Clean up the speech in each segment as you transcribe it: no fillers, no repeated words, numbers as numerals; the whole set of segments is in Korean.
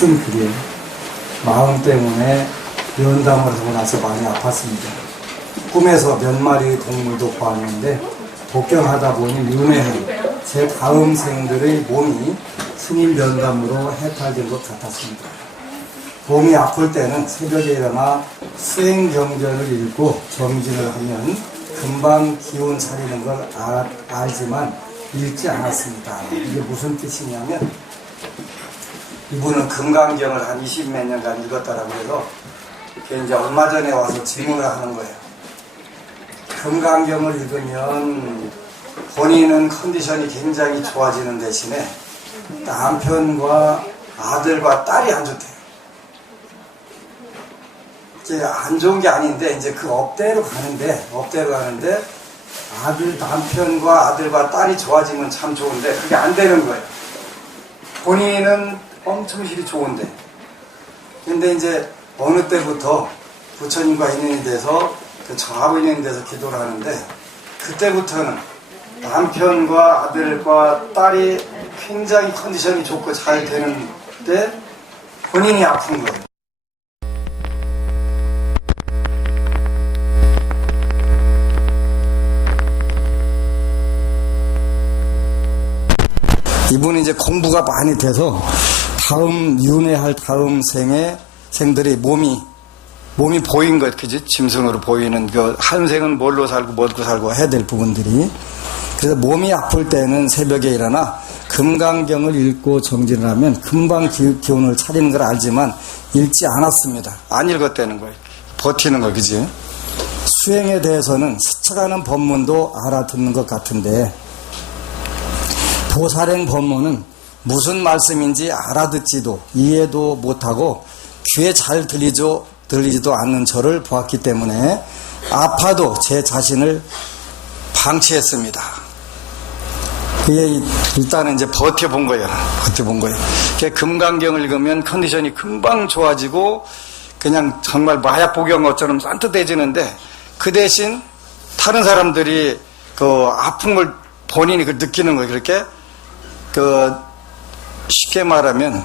쓴 글이에요. 마음 때문에 면담을 하고 나서 많이 아팠습니다. 꿈에서 몇 마리 동물도 보았는데 복경하다 보니 윤회한 제 다음 생들의 몸이 스님 면담으로 해탈된 것 같았습니다. 몸이 아플 때는 새벽에 일어나 수행경전을 읽고 정진을 하면 금방 기운 차리는 걸 알지만 읽지 않았습니다. 이게 무슨 뜻이냐면 이분은 금강경을 한 20몇 년간 읽었다라고 해서 이제 얼마 전에 와서 질문을 하는 거예요. 금강경을 읽으면 본인은 컨디션이 굉장히 좋아지는 대신에 남편과 아들과 딸이 안 좋대요. 이제 안 좋은 게 아닌데 이제 그 업대로 가는데 남편과 아들과 딸이 좋아지면 참 좋은데 그게 안 되는 거예요. 본인은 엄청 실이 좋은데 근데 이제 어느 때부터 부처님과 인연이 돼서 저하고 인연이 돼서 기도를 하는데 그때부터는 남편과 아들과 딸이 굉장히 컨디션이 좋고 잘 되는데 본인이 아픈 거예요. 이분이 이제 공부가 많이 돼서 윤회할 다음 생들이 몸이 보인 것, 그지? 짐승으로 보이는 한 생은 뭘로 살고 먹고 살고 해야 될 부분들이. 그래서 몸이 아플 때는 새벽에 일어나 금강경을 읽고 정진을 하면 금방 기운을 차리는 걸 알지만 읽지 않았습니다. 안 읽었다는 거예요. 버티는 거, 그지? 수행에 대해서는 스쳐가는 법문도 알아듣는 것 같은데 보살행 법문은 무슨 말씀인지 알아듣지도 이해도 못하고 귀에 잘 들리지도 않는 저를 보았기 때문에 아파도 제 자신을 방치했습니다. 그게 일단은 이제 버텨본 거예요. 금강경을 읽으면 컨디션이 금방 좋아지고 그냥 정말 마약 복용 것처럼 산뜻해지는데 그 대신 다른 사람들이 그 아픈 걸 본인이 느끼는 거예요. 그렇게 쉽게 말하면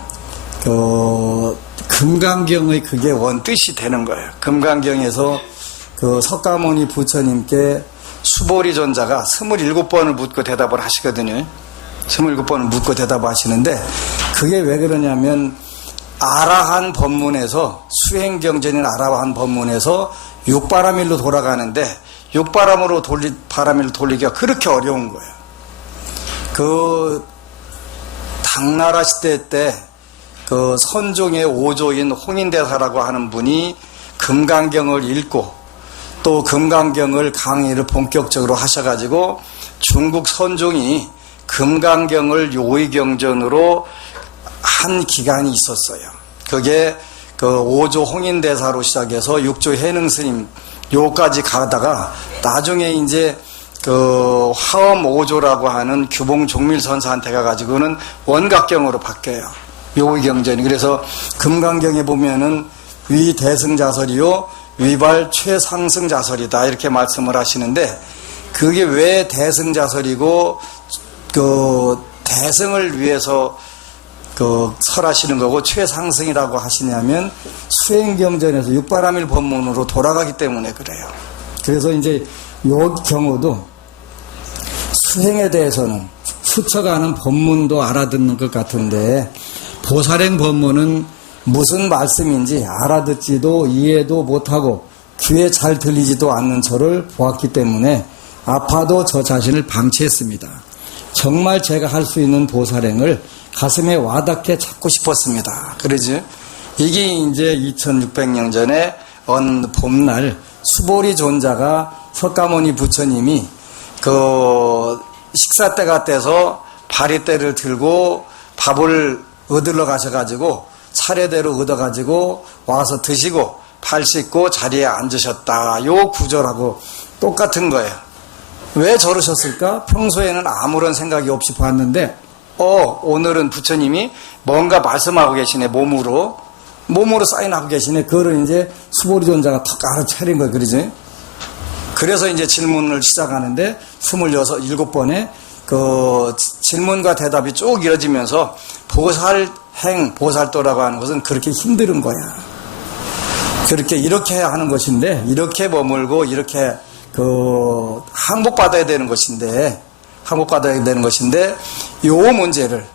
금강경의 그게 원뜻이 되는 거예요. 금강경에서 석가모니 부처님께 수보리존자가 27번을 묻고 대답을 하시거든요. 27번을 묻고 대답하시는데 그게 왜 그러냐면 아라한 법문에서 수행경전인 아라한 법문에서 육바라밀로 돌아가는데 육바라밀로 돌리기가 그렇게 어려운 거예요. 당나라 시대 때 선종의 오조인 홍인대사라고 하는 분이 금강경을 읽고 또 금강경을 강의를 본격적으로 하셔가지고 중국 선종이 금강경을 요의경전으로 한 기간이 있었어요. 그게 오조 홍인대사로 시작해서 육조 해능스님 요까지 가다가 나중에 이제 화엄 5조라고 하는 규봉 종밀선사한테 가가지고는 원각경으로 바뀌어요. 요의경전이. 그래서 금강경에 보면은 위대승자설이요 위발 최상승자설이다 이렇게 말씀을 하시는데 그게 왜 대승자설이고 대승을 위해서 설하시는 거고 최상승이라고 하시냐면 수행경전에서 육바라밀 법문으로 돌아가기 때문에 그래요. 그래서 이제 요 경우도 수행에 대해서는 스쳐가는 법문도 알아듣는 것 같은데 보살행 법문은 무슨 말씀인지 알아듣지도 이해도 못하고 귀에 잘 들리지도 않는 저를 보았기 때문에 아파도 저 자신을 방치했습니다. 정말 제가 할 수 있는 보살행을 가슴에 와닿게 찾고 싶었습니다. 그러지? 이게 이제 2600년 전에 어느 봄날 수보리 존자가 석가모니 부처님이 식사 때가 돼서 바리떼를 들고 밥을 얻으러 가셔가지고 차례대로 얻어가지고 와서 드시고 발 씻고 자리에 앉으셨다. 요 구절하고 똑같은 거예요. 왜 저러셨을까? 평소에는 아무런 생각이 없이 봤는데 오늘은 부처님이 뭔가 말씀하고 계시네. 몸으로 사인하고 계시네. 그거를 이제 수보리존자가 턱 알아차린 거예요. 그러지? 그래서 이제 질문을 시작하는데 27번에 그 질문과 대답이 쭉 이어지면서 보살행, 보살도라고 하는 것은 그렇게 힘든 거야. 그렇게 이렇게 하는 것인데, 이렇게 머물고 이렇게 그 항복받아야 되는 것인데, 요 문제를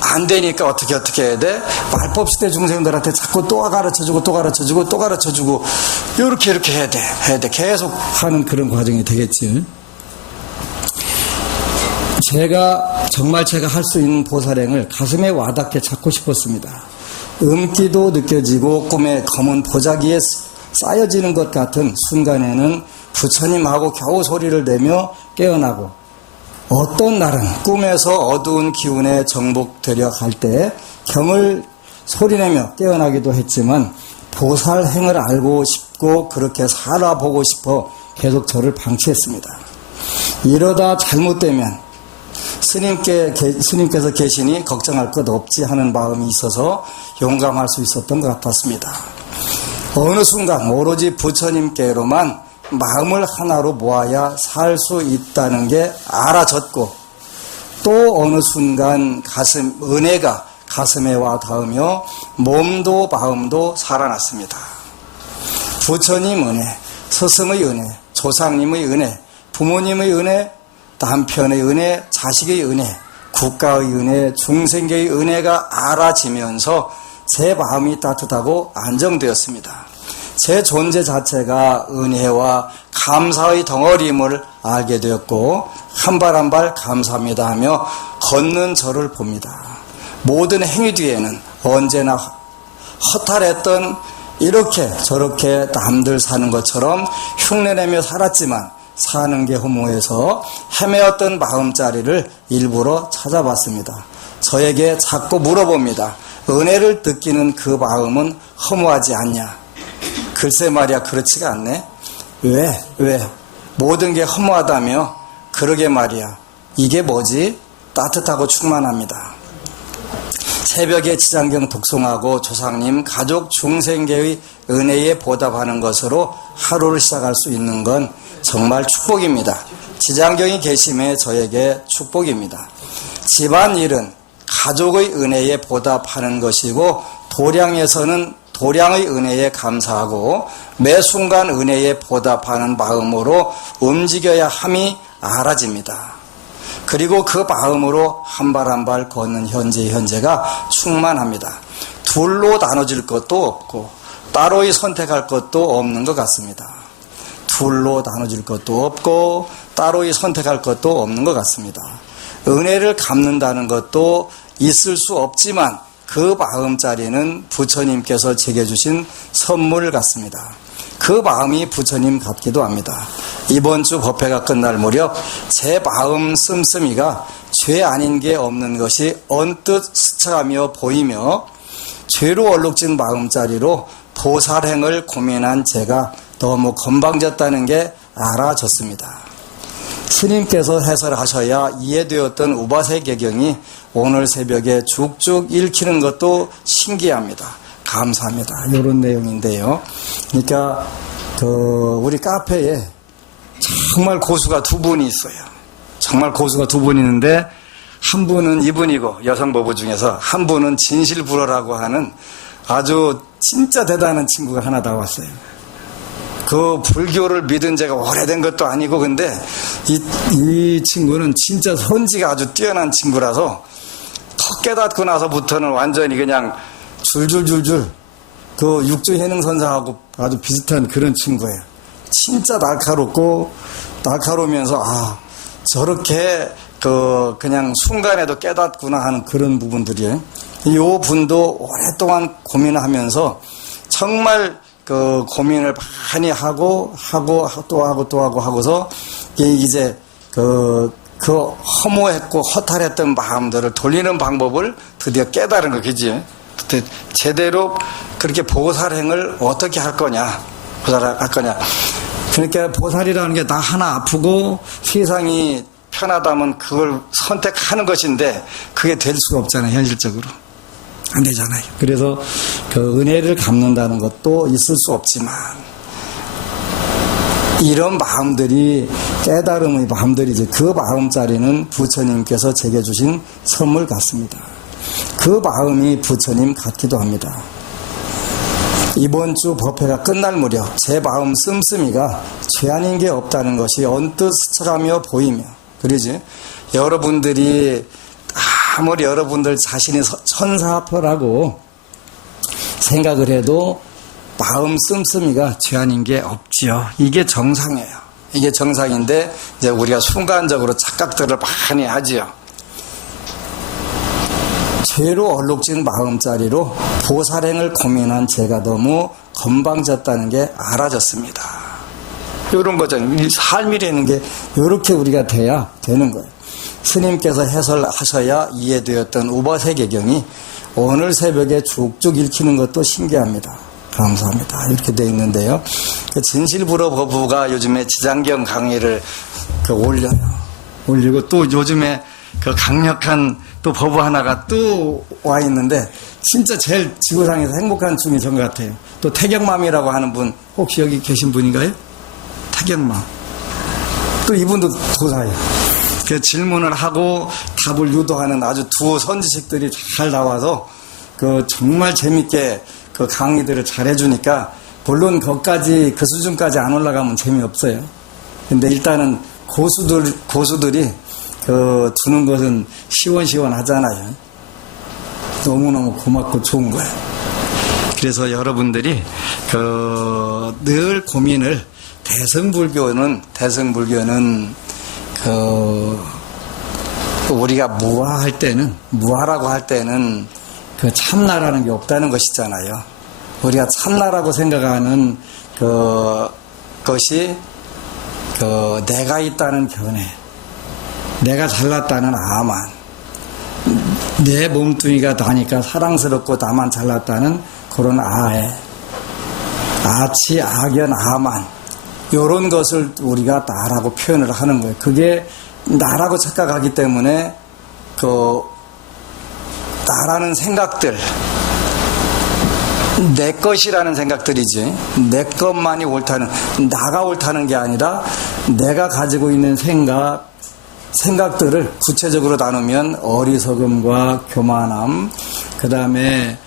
안 되니까 어떻게 해야 돼? 말법 시대 중생들한테 자꾸 또 가르쳐주고 이렇게 해야 돼. 계속 하는 그런 과정이 되겠지. 제가 할 수 있는 보살행을 가슴에 와닿게 찾고 싶었습니다. 음기도 느껴지고 꿈에 검은 보자기에 쌓여지는 것 같은 순간에는 부처님하고 겨우 소리를 내며 깨어나고, 어떤 날은 꿈에서 어두운 기운에 정복되려 갈 때 경을 소리내며 깨어나기도 했지만, 보살행을 알고 싶고 그렇게 살아보고 싶어 계속 저를 방치했습니다. 이러다 잘못되면 스님께서 계시니 걱정할 것 없지 하는 마음이 있어서 용감할 수 있었던 것 같았습니다. 어느 순간 오로지 부처님께로만 마음을 하나로 모아야 살 수 있다는 게 알아졌고, 또 어느 순간 은혜가 가슴에 와 닿으며 몸도 마음도 살아났습니다. 부처님 은혜, 스승의 은혜, 조상님의 은혜, 부모님의 은혜, 남편의 은혜, 자식의 은혜, 국가의 은혜, 중생계의 은혜가 알아지면서 제 마음이 따뜻하고 안정되었습니다. 제 존재 자체가 은혜와 감사의 덩어리임을 알게 되었고, 한 발 한 발 감사합니다 하며 걷는 저를 봅니다. 모든 행위 뒤에는 언제나 허탈했던, 이렇게 저렇게 남들 사는 것처럼 흉내내며 살았지만 사는 게 허무해서 헤매었던 마음자리를 일부러 찾아봤습니다. 저에게 자꾸 물어봅니다. 은혜를 느끼는 그 마음은 허무하지 않냐? 글쎄 말이야, 그렇지가 않네. 왜? 모든 게 허무하다며? 그러게 말이야. 이게 뭐지? 따뜻하고 충만합니다. 새벽에 지장경 독송하고 조상님, 가족, 중생계의 은혜에 보답하는 것으로 하루를 시작할 수 있는 건 정말 축복입니다. 지장경이 계심에 저에게 축복입니다. 집안일은 가족의 은혜에 보답하는 것이고, 도량에서는 도량의 은혜에 감사하고 매 순간 은혜에 보답하는 마음으로 움직여야 함이 알아집니다. 그리고 그 마음으로 한 발 한 발 걷는 현재가 충만합니다. 둘로 나눠질 것도 없고 따로이 선택할 것도 없는 것 같습니다. 둘로 나눠질 것도 없고 따로이 선택할 것도 없는 것 같습니다. 은혜를 갚는다는 것도 있을 수 없지만 그 마음자리는 부처님께서 제게 주신 선물 같습니다. 그 마음이 부처님 같기도 합니다. 이번 주 법회가 끝날 무렵 제 마음 씀씀이가 죄 아닌 게 없는 것이 언뜻 스쳐가며 보이며, 죄로 얼룩진 마음자리로 보살행을 고민한 제가 너무 건방졌다는 게 알아졌습니다. 스님께서 해설하셔야 이해되었던 우바세 개경이 오늘 새벽에 쭉쭉 읽히는 것도 신기합니다. 감사합니다. 이런 내용인데요. 그러니까 우리 카페에 정말 고수가 두 분이 있어요. 정말 고수가 두 분이 있는데, 한 분은 이분이고, 여성 부부 중에서 한 분은 진실불허라고 하는 아주 진짜 대단한 친구가 하나 나왔어요. 그 불교를 믿은 지가 오래된 것도 아니고, 근데 이 친구는 진짜 선지가 아주 뛰어난 친구라서 턱 깨닫고 나서부터는 완전히 그냥 줄줄줄줄 그 육조해능선사하고 아주 비슷한 그런 친구예요. 진짜 날카로우면서 저렇게 그냥 순간에도 깨닫구나 하는 그런 부분들이에요. 이 분도 오랫동안 고민을 하면서 정말 그 고민을 많이 하고 또 하고서 이제 그 허무했고 허탈했던 마음들을 돌리는 방법을 드디어 깨달은 거, 그지? 제대로 그렇게 보살행을 어떻게 할 거냐. 그러니까 보살이라는 게 나 하나 아프고 세상이 편하다면 그걸 선택하는 것인데, 그게 될 수가 없잖아요. 현실적으로 안 되잖아요. 그래서 그 은혜를 갚는다는 것도 있을 수 없지만, 이런 마음들이 깨달음의 마음들이지, 그 마음자리는 부처님께서 제게 주신 선물 같습니다. 그 마음이 부처님 같기도 합니다. 이번 주 법회가 끝날 무렵 제 마음 씀씀이가 죄 아닌 게 없다는 것이 언뜻 스쳐가며 보이며, 그러지? 여러분들이 아무리 여러분들 자신이 천사합표라고 생각을 해도 마음 씀씀이가 죄 아닌 게 없지요. 이게 정상이에요. 이게 정상인데 이제 우리가 순간적으로 착각들을 많이 하지요. 죄로 얼룩진 마음자리로 보살행을 고민한 제가 너무 건방졌다는 게 알아졌습니다. 이런 거죠. 삶이라는 게 이렇게 우리가 돼야 되는 거예요. 스님께서 해설하셔야 이해되었던 우버세계경이 오늘 새벽에 쭉쭉 읽히는 것도 신기합니다. 감사합니다. 이렇게 되어 있는데요. 진실불허 법부가 요즘에 지장경 강의를 올려요. 올리고 또 요즘에 그 강력한 또 법부 하나가 또 와 있는데, 진짜 제일 지구상에서 행복한 중이 전 것 같아요. 또 태경맘이라고 하는 분, 혹시 여기 계신 분인가요? 태경맘. 또 이분도 도사예요. 그 질문을 하고 답을 유도하는 아주 두 선지식들이 잘 나와서 그 정말 재밌게 그 강의들을 잘 해주니까, 물론 거기까지 그 수준까지 안 올라가면 재미없어요. 근데 일단은 고수들이 그 두는 것은 시원시원하잖아요. 너무너무 고맙고 좋은 거예요. 그래서 여러분들이 그 늘 고민을, 대승불교는 우리가 무아라고 할 때는 그 참나라는 게 없다는 것이잖아요. 우리가 참나라고 생각하는 것이 내가 있다는 견해, 내가 잘났다는 아만, 내 몸뚱이가 나니까 사랑스럽고 나만 잘났다는 그런 아애, 아치, 악연, 아만, 이런 것을 우리가 나라고 표현을 하는 거예요. 그게 나라고 착각하기 때문에 나라는 생각들, 내 것이라는 생각들이지, 내 것만이 옳다는, 나가 옳다는 게 아니라 내가 가지고 있는 생각들을 구체적으로 나누면 어리석음과 교만함, 그 다음에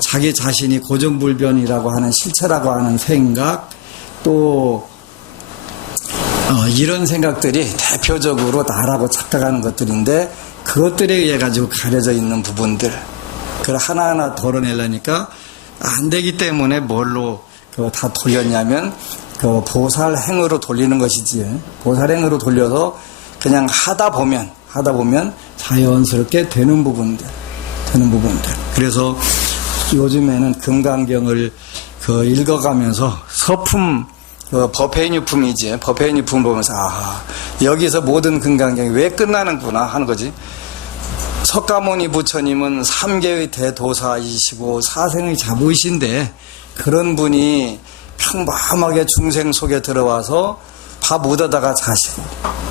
자기 자신이 고정불변이라고 하는 실체라고 하는 생각, 또 이런 생각들이 대표적으로 나라고 착각하는 것들인데, 그것들에 의해 가지고 가려져 있는 부분들, 그걸 하나하나 덜어내려니까 안 되기 때문에 뭘로 다 돌렸냐면 보살행으로 돌리는 것이지, 보살행으로 돌려서 그냥 하다 보면 자연스럽게 되는 부분들. 그래서 요즘에는 금강경을 읽어가면서 서품, 법회인유품이지, 법회인유품 보면서 여기서 모든 금강경이 왜 끝나는구나 하는 거지. 석가모니 부처님은 3계의 대도사이시고 사생의 자부이신데, 그런 분이 평범하게 중생 속에 들어와서 밥 묻어다가 자시고,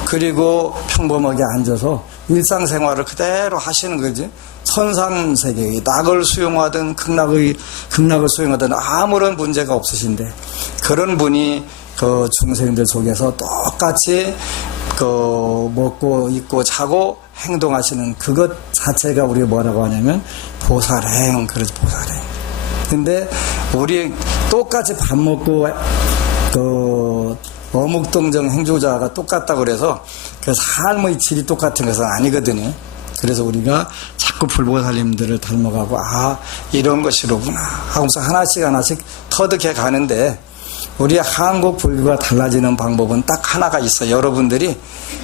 그리고 평범하게 앉아서 일상생활을 그대로 하시는 거지. 천상세계의 낙을 수용하든 극락을 수용하든 아무런 문제가 없으신데, 그런 분이 그 중생들 속에서 똑같이 먹고 입고 자고 행동하시는 그것 자체가 우리가 뭐라고 하냐면 보살행, 그러지, 보살행. 근데 우리 똑같이 밥 먹고 어묵동정 행조자가 똑같다고 그래서 그 삶의 질이 똑같은 것은 아니거든요. 그래서 우리가 자꾸 불보살님들을 닮아가고 이런 것이로구나 하고서 하나씩 터득해 가는데, 우리 한국 불교가 달라지는 방법은 딱 하나가 있어요. 여러분들이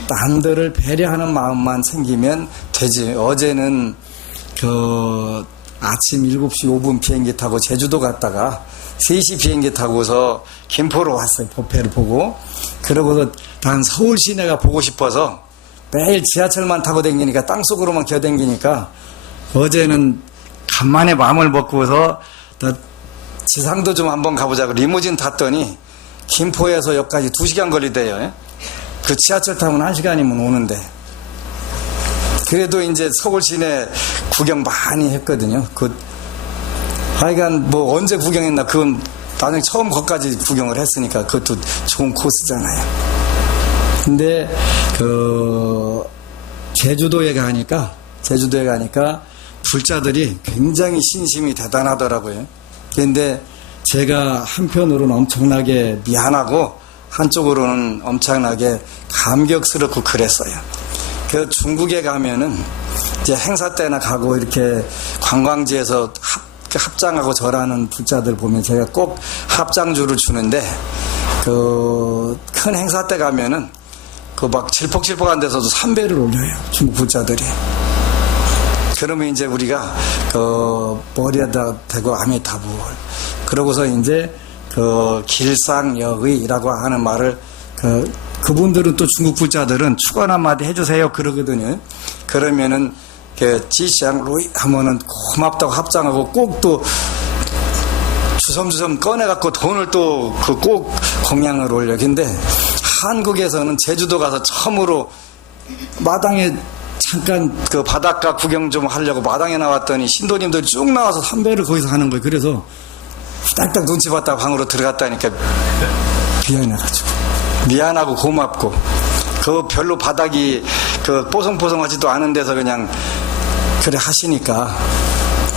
남들을 배려하는 마음만 생기면 되지. 어제는 아침 7시 5분 비행기 타고 제주도 갔다가 3시 비행기 타고서 김포로 왔어요. 법회를 보고. 그러고서 난 서울 시내가 보고 싶어서 매일 지하철만 타고 다니니까, 땅속으로만 기어다니니까 어제는 간만에 마음을 먹고서 지상도 좀 한번 가보자고 리무진 탔더니 김포에서 여기까지 2시간 걸리대요. 그 지하철 타면 1시간이면 오는데. 그래도 이제 서울 시내 구경 많이 했거든요. 하여간 언제 구경했나 그건 나중에 처음 거기까지 구경을 했으니까 그것도 좋은 코스잖아요. 근데 제주도에 가니까 불자들이 굉장히 신심이 대단하더라고요. 그런데 제가 한편으로는 엄청나게 미안하고 한쪽으로는 엄청나게 감격스럽고 그랬어요. 그 중국에 가면은 이제 행사 때나 가고 이렇게 관광지에서 합장하고 절하는 불자들 보면 제가 꼭 합장주를 주는데 큰 행사 때 가면은 막 질퍽질퍽한 데서도 3배를 올려요. 중국 불자들이. 그러면 이제 우리가 머리에다 대고 아미타불 그러고서 이제 길상여의라고 하는 말을 그분들은 또 중국 불자들은 축원 한마디 해주세요 그러거든요. 그러면은 지샹 루이 하면은 고맙다고 합장하고 꼭 또 주섬주섬 꺼내갖고 돈을 또 꼭 공양을 올려. 근데 한국에서는 제주도 가서 처음으로 마당에 잠깐 바닷가 구경 좀 하려고 마당에 나왔더니 신도님들 쭉 나와서 삼배를 거기서 하는 거예요. 그래서 딱딱 눈치 봤다가 방으로 들어갔다니까 미안해가지고 미안하고 고맙고 별로 바닥이 뽀송뽀송하지도 않은 데서 그냥 그래 하시니까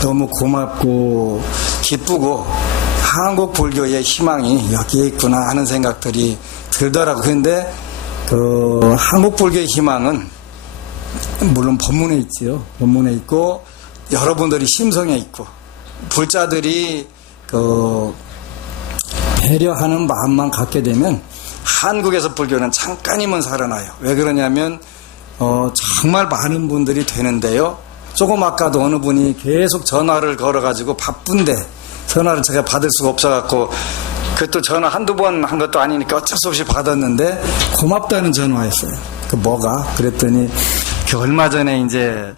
너무 고맙고 기쁘고 한국 불교의 희망이 여기에 있구나 하는 생각들이 들더라고. 그런데 한국 불교의 희망은 물론 법문에 있지요. 법문에 있고 여러분들이 심성에 있고 불자들이 배려하는 마음만 갖게 되면 한국에서 불교는 잠깐이면 살아나요. 왜 그러냐면 정말 많은 분들이 되는데요. 조금 아까도 어느 분이 계속 전화를 걸어가지고 바쁜데 전화를 제가 받을 수가 없어갖고 그것도 전화 한두 번 한 것도 아니니까 어쩔 수 없이 받았는데 고맙다는 전화였어요. 뭐가? 그랬더니 얼마 전에 이제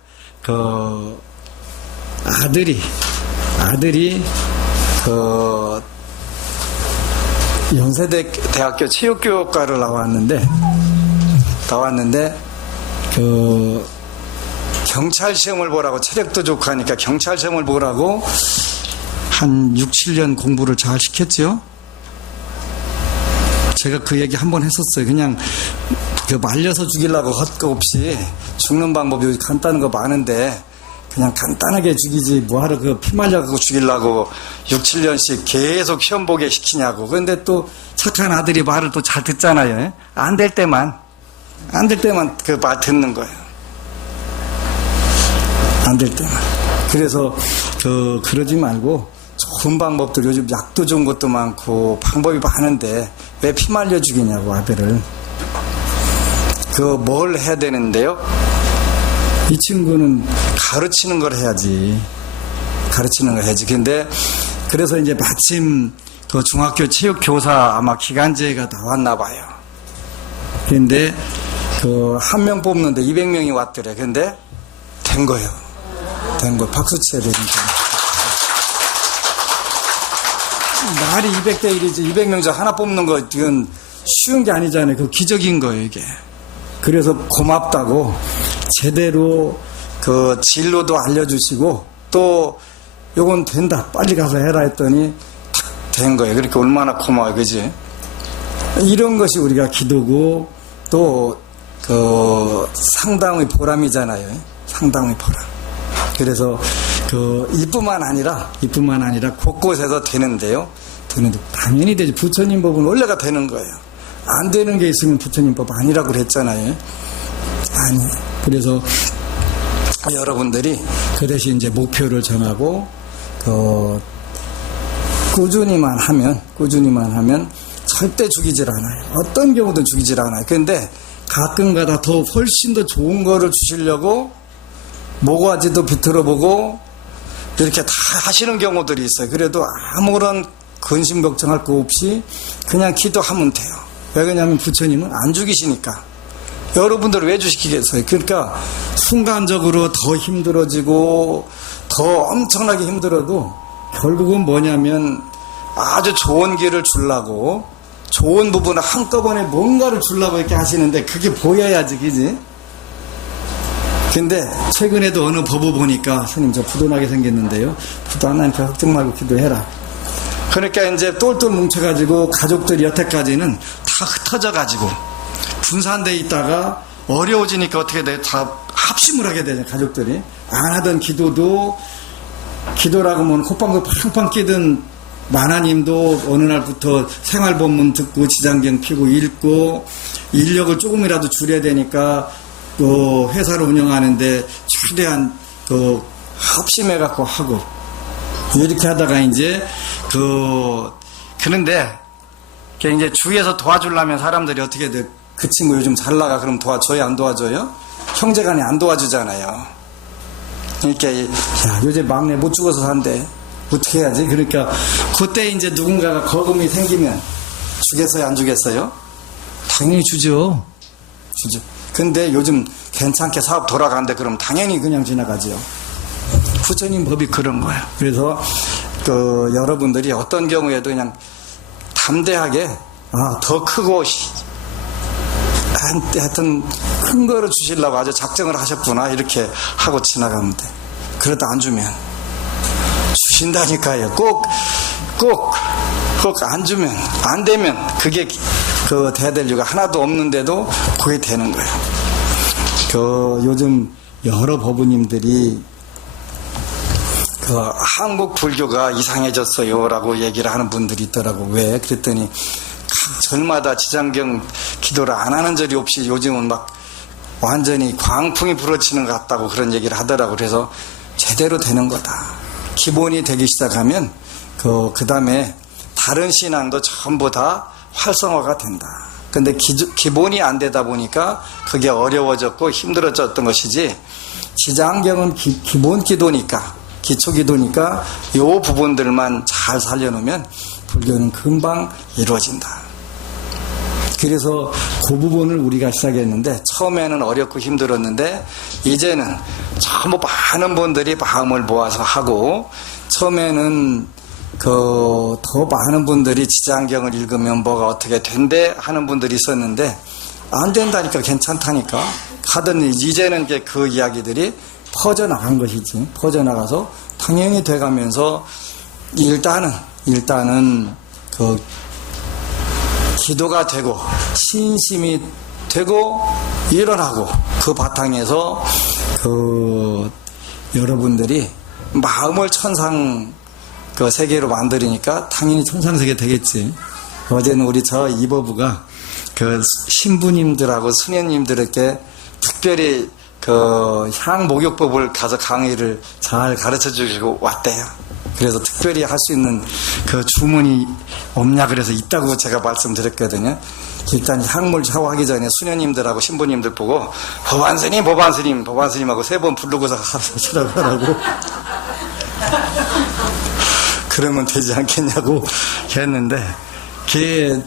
아들이 연세대 대학교 체육교육과를 나왔는데 경찰 시험을 보라고 체력도 좋고 하니까 경찰 시험을 보라고 한 6, 7년 공부를 잘 시켰죠. 제가 그 얘기 한번 했었어요. 그냥 말려서 죽이려고 할 거 없이 죽는 방법이 간단한 거 많은데 그냥 간단하게 죽이지 뭐하러 피 말려갖고 죽이려고 6, 7년씩 계속 시험 보게 시키냐고. 그런데 또 착한 아들이 말을 또 잘 듣잖아요. 안 될 때만 그 말 듣는 거예요. 안 될 때만. 그래서 그러지 말고 좋은 방법들, 요즘 약도 좋은 것도 많고 방법이 많은데 왜 피 말려 죽이냐고 아들을. 뭘 해야 되는데요? 이 친구는 가르치는 걸 해야지. 근데 그래서 이제 마침 중학교 체육교사 아마 기간제가 나왔나 봐요. 근데 한 명 뽑는데 200명이 왔더래. 근데 된 거예요. 박수 쳐야 되니까. 말이 200대 1이지 200명 중 하나 뽑는 거 이건 쉬운 게 아니잖아요. 기적인 거예요 이게. 그래서 고맙다고 제대로 진로도 알려주시고 또 요건 된다 빨리 가서 해라 했더니 탁 된 거예요. 그러니까 얼마나 고마워요. 그지? 이런 것이 우리가 기도고 또 상당히 보람이잖아요. 상당히 보람. 그래서 이뿐만 아니라 곳곳에서 되는데요. 당연히 되지. 부처님 법은 원래가 되는 거예요. 안 되는 게 있으면 부처님 법 아니라고 그랬잖아요. 아니. 그래서 여러분들이 그 대신 이제 목표를 정하고 꾸준히만 하면 절대 죽이질 않아요. 어떤 경우든 죽이질 않아요. 그런데 가끔가다 더 훨씬 더 좋은 거를 주시려고 모가지도 비틀어보고 이렇게 다 하시는 경우들이 있어요. 그래도 아무런 근심 걱정할 거 없이 그냥 기도하면 돼요. 왜 그러냐면 부처님은 안 죽이시니까. 여러분들을 왜 주시겠어요? 그러니까 순간적으로 더 힘들어지고 더 엄청나게 힘들어도 결국은 뭐냐면 아주 좋은 길을 주려고 좋은 부분을 한꺼번에 뭔가를 주려고 이렇게 하시는데 그게 보여야지, 그지? 근데 최근에도 어느 법을 보니까 스님 저 부도나게 생겼는데요. 부도 안 나니까 걱정 말고 기도해라. 그러니까 이제 똘똘 뭉쳐가지고 가족들이 여태까지는 다 흩어져가지고 분산돼 있다가 어려워지니까 어떻게 돼? 다 합심을 하게 되죠, 가족들이. 안 하던 기도라고 하면 콧방울 팡팡 끼던 만화님도 어느 날부터 생활본문 듣고 지장경 피고 읽고 인력을 조금이라도 줄여야 되니까 또 회사를 운영하는데 최대한 또 합심해갖고 하고 이렇게 하다가 이제 그런데 이제 주위에서 도와주려면 사람들이 어떻게 돼? 그 친구 요즘 잘 나가 그럼 도와줘요? 안 도와줘요? 형제간에 안 도와주잖아요. 그러니까 야 요새 막내 못 죽어서 산대. 어떻게 해야지? 그러니까 그때 이제 누군가가 거금이 생기면 주겠어요? 안 주겠어요? 당연히 주죠. 근데 요즘 괜찮게 사업 돌아가는데 그럼 당연히 그냥 지나가죠. 부처님 법이 그런 거예요. 그래서 여러분들이 어떤 경우에도 그냥 담대하게 더 크고 하여튼 큰 거를 주시려고 아주 작정을 하셨구나 이렇게 하고 지나가면 돼. 그러다 안 주면 주신다니까요. 꼭 안 주면 안 되면 그게 대될 이유가 하나도 없는데도 그게 되는 거예요. 요즘 여러 법부님들이 한국 불교가 이상해졌어요 라고 얘기를 하는 분들이 있더라고. 왜? 그랬더니 각 절마다 지장경 기도를 안 하는 절이 없이 요즘은 막 완전히 광풍이 불어치는 것 같다고 그런 얘기를 하더라고. 그래서 제대로 되는 거다. 기본이 되기 시작하면 그 다음에 다른 신앙도 전부 다 활성화가 된다. 근데 기본이 안 되다 보니까 그게 어려워졌고 힘들어졌던 것이지, 지장경은 기본 기도니까, 기초 기도니까 요 부분들만 잘 살려놓으면 불교는 금방 이루어진다. 그래서 그 부분을 우리가 시작했는데, 처음에는 어렵고 힘들었는데 이제는 전부 많은 분들이 마음을 모아서 하고, 처음에는 더 많은 분들이 지장경을 읽으면 뭐가 어떻게 된대 하는 분들이 있었는데 안 된다니까, 괜찮다니까 하더니 이제는 이제 그 이야기들이 퍼져나간 것이지. 퍼져나가서 당연히 돼가면서 일단은 기도가 되고 신심이 되고 일어나고, 그 바탕에서 여러분들이 마음을 천상 세계로 만들으니까 당연히 천상세계 되겠지. 어제는 우리 저 이법부가 신부님들하고 수녀님들에게 특별히 향목욕법을 가서 강의를 잘 가르쳐 주시고 왔대요. 그래서 특별히 할 수 있는 주문이 없냐 그래서 있다고 제가 말씀드렸거든요. 일단 향물 샤워하기 전에 수녀님들하고 신부님들 보고 법안스님하고 3번 부르고서 하시라고 하라고. 그러면 되지 않겠냐고 했는데, 그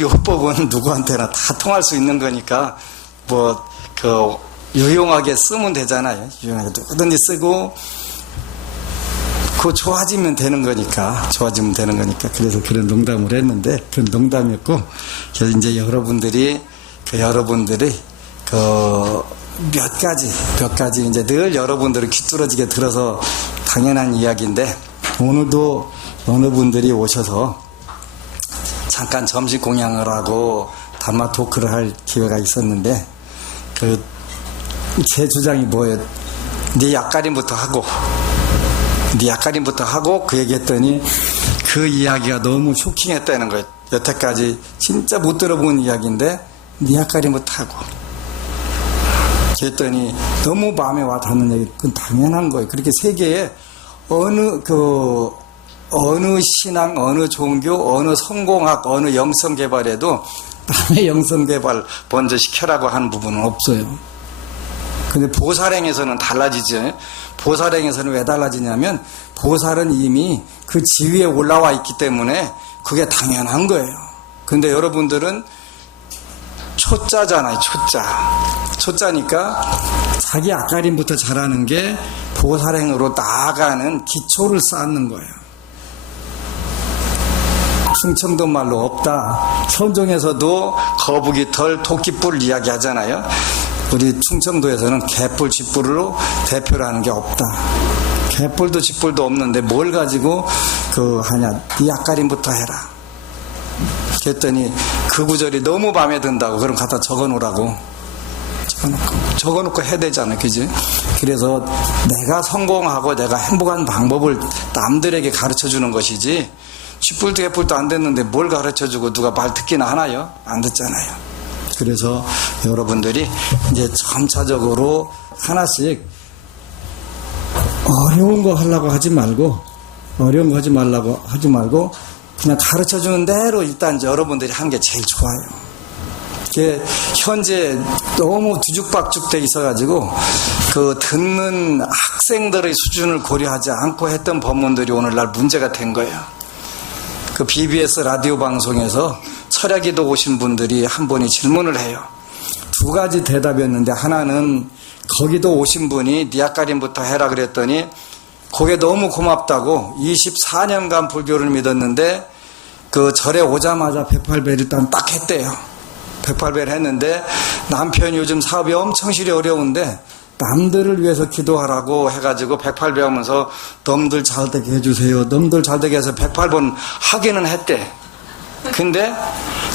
요법은 누구한테나 다 통할 수 있는 거니까 유용하게 쓰면 되잖아요. 유용하게 누구든지 쓰고 좋아지면 되는 거니까. 그래서 그런 농담을 했는데, 그런 농담이었고, 그래서 이제 여러분들이 몇 가지 이제 늘 여러분들을 귀뚫어지게 들어서 당연한 이야기인데, 오늘도 어느 분들이 오셔서 잠깐 점심 공양을 하고 담화 토크를 할 기회가 있었는데, 제 주장이 뭐예요? 네 약가림부터 하고 그 얘기했더니 그 이야기가 너무 쇼킹했다는 거예요. 여태까지 진짜 못 들어본 이야기인데 네 약가림부터 하고. 그랬더니 너무 마음에 와 닿는 얘기. 그건 당연한 거예요. 그렇게 세계에 어느 신앙, 어느 종교, 어느 성공학, 어느 영성 개발에도 남의 영성 개발 먼저 시켜라고 하는 부분은 없어요. 근데 보살행에서는 달라지죠. 보살행에서는 왜 달라지냐면, 보살은 이미 그 지위에 올라와 있기 때문에 그게 당연한 거예요. 근데 여러분들은 초짜잖아요. 초짜니까 자기 앞가림부터 잘하는 게 보살행으로 나아가는 기초를 쌓는 거예요. 충청도 말로 없다. 선종에서도 거북이털, 토끼뿔 이야기하잖아요. 우리 충청도에서는 개뿔, 쥐뿔로 대표를 하는 게 없다. 개뿔도 쥐뿔도 없는데 뭘 가지고 하냐. 네 앞가림부터 해라. 그랬더니 그 구절이 너무 마음에 든다고 그럼 갖다 적어놓으라고. 적어놓고 해야 되잖아요. 그지? 그래서 내가 성공하고 내가 행복한 방법을 남들에게 가르쳐주는 것이지 쥐뿔도 개뿔도 안 됐는데 뭘 가르쳐주고 누가 말 듣기나 하나요? 안 듣잖아요. 그래서 여러분들이 이제 점차적으로 하나씩 어려운 거 하려고 하지 말고 어려운 거 하지 말고 그냥 가르쳐주는 대로 일단 이제 여러분들이 하는 게 제일 좋아요. 현재 너무 뒤죽박죽 돼 있어가지고 듣는 학생들의 수준을 고려하지 않고 했던 법문들이 오늘날 문제가 된 거예요. BBS 라디오 방송에서 철야기도 오신 분들이 한 분이 질문을 해요. 두 가지 대답이었는데 하나는 거기도 오신 분이 네 앞가림부터 해라 그랬더니 그게 너무 고맙다고 24년간 불교를 믿었는데 절에 오자마자 108배를 일단 딱 했대요. 108배를 했는데 남편이 요즘 사업이 엄청 실이 어려운데 남들을 위해서 기도하라고 해가지고 108배 하면서 넘들 잘되게 해주세요. 넘들 잘되게 해서 108번 하기는 했대. 근데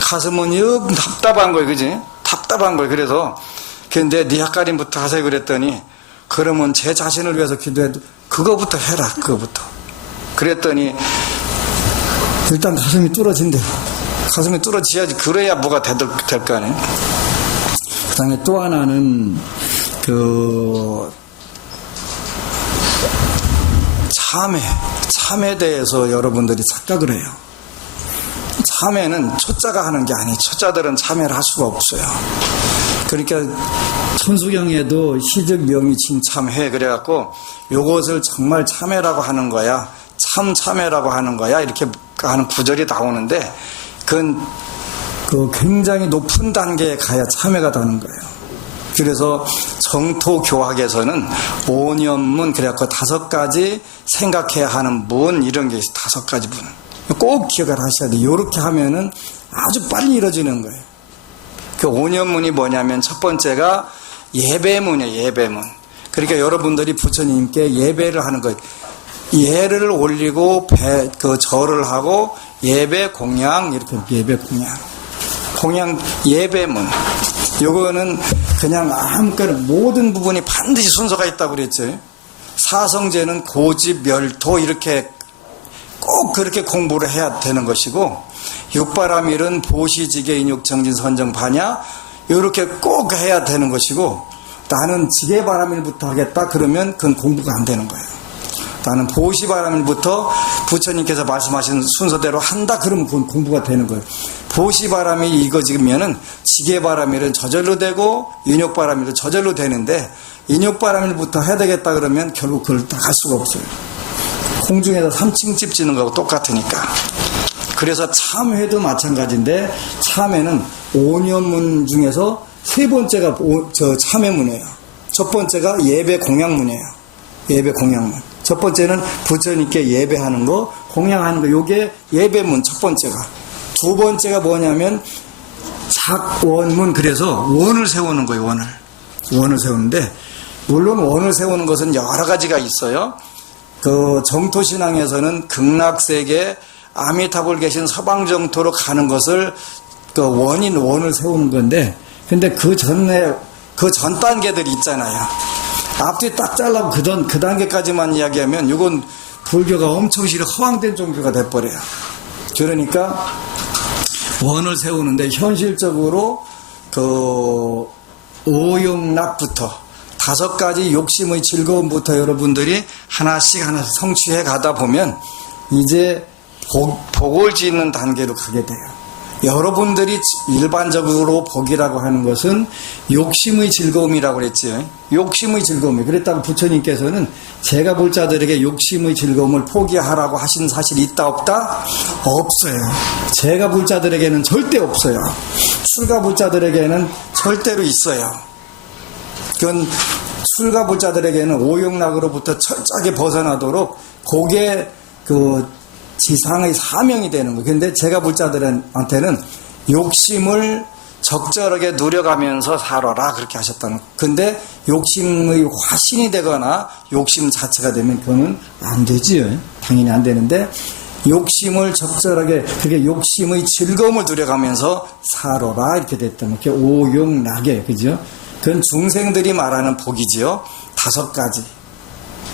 가슴은 영 답답한 거예요. 그지? 답답한 거예요. 그래서 근데 네 앞가림부터 하세요 그랬더니 그러면 제 자신을 위해서 기도해도 그거부터 해라. 그거부터. 그랬더니 일단 가슴이 뚫어진대요. 가슴이 뚫어져야지. 그래야 뭐가 될 거 아니에요. 그 다음에 또 하나는 참회에 대해서 여러분들이 착각을 해요. 참회는 초자가 하는 게 아니에요. 초자들은 참회를 할 수가 없어요. 그러니까 천수경에도 시적 명의칭 참회 그래갖고 요것을 정말 참회라고 하는 거야. 참 참회라고 하는 거야. 이렇게 하는 구절이 나오는데 그건 굉장히 높은 단계에 가야 참회가 되는 거예요. 그래서 정토교학에서는 오념문 그래갖고 5가지 생각해야 하는 문 이런 게 있어요. 5가지 문. 꼭 기억을 하셔야 돼요. 이렇게 하면은 아주 빨리 이루어지는 거예요. 그 오념문이 뭐냐면 첫 번째가 예배문이에요. 예배문. 그러니까 여러분들이 부처님께 예배를 하는 거예요. 예를 올리고 절을 하고 예배 공양 이렇게 예배 공양 예배문. 요거는 그냥 아무거나 모든 부분이 반드시 순서가 있다고 그랬죠. 사성제는 고집 멸토 이렇게 꼭 그렇게 공부를 해야 되는 것이고 육바라밀은 보시지계 인육정진 선정 반야 이렇게 꼭 해야 되는 것이고 나는 지게바라밀부터 하겠다 그러면 그건 공부가 안 되는 거예요. 나는 보시바라밀부터 부처님께서 말씀하신 순서대로 한다 그러면 그건 공부가 되는 거예요. 보시바라밀이 이거지면은 지게바라밀은 저절로 되고 인욕바라밀은 저절로 되는데 인욕바라밀부터 해야 되겠다 그러면 결국 그걸 다 할 수가 없어요. 공중에서 3층집 지는 거하고 똑같으니까. 그래서 참회도 마찬가지인데 참회는 5년문 중에서 3번째가 참회문이에요. 첫 번째가 예배 공양문이에요. 예배 공양문. 첫 번째는 부처님께 예배하는 거, 공양하는 거. 요게 예배문 첫 번째가. 두 번째가 뭐냐면 작원문. 그래서 원을 세우는 거예요. 원을 세우는데 물론 원을 세우는 것은 여러 가지가 있어요. 정토신앙에서는 극락세계 아미타불 계신 서방정토로 가는 것을 원을 세우는 건데 근데 그 전 단계들이 있잖아요. 앞뒤 딱 잘라고 그 단계까지만 이야기하면 이건 불교가 엄청 싫어 허황된 종교가 돼버려요. 그러니까 원을 세우는데 현실적으로 오용락부터 5가지 욕심의 즐거움부터 여러분들이 하나씩 성취해 가다 보면 이제 복을 짓는 단계로 가게 돼요. 여러분들이 일반적으로 복이라고 하는 것은 욕심의 즐거움이라고 그랬죠. 욕심의 즐거움이. 그랬다고 부처님께서는 제가 볼 자들에게 욕심의 즐거움을 포기하라고 하신 사실이 있다 없다? 없어요. 제가 볼 자들에게는 절대 없어요. 술가 볼 자들에게는 절대로 있어요. 그건 술가 볼 자들에게는 오용락으로부터 철저하게 벗어나도록 그게 지상의 사명이 되는 거예요. 그런데 제가 볼 자들한테는 욕심을 적절하게 누려가면서 살아라 그렇게 하셨다는 거예요. 근데 욕심의 화신이 되거나 욕심 자체가 되면 그거는 안 되지요. 당연히 안 되는데 욕심을 적절하게 그게 욕심의 즐거움을 누려가면서 살아라 이렇게 됐다는 거예요. 오욕락에 그죠? 그건 중생들이 말하는 복이지요. 5가지.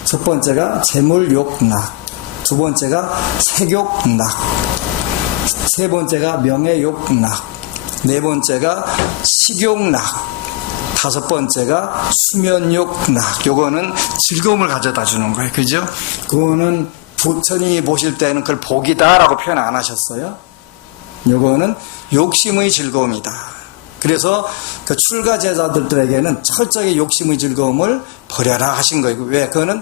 첫 번째가 재물욕락, 두 번째가 색욕락, 세 번째가 명예욕락, 네 번째가 식욕락, 5번째가 수면욕락. 요거는 즐거움을 가져다 주는 거예요. 그죠? 그거는 부처님이 보실 때는 그걸 복이다라고 표현 안 하셨어요. 요거는 욕심의 즐거움이다. 그래서 그 출가 제자들에게는 철저하게 욕심의 즐거움을 버려라 하신 거예요. 왜? 그거는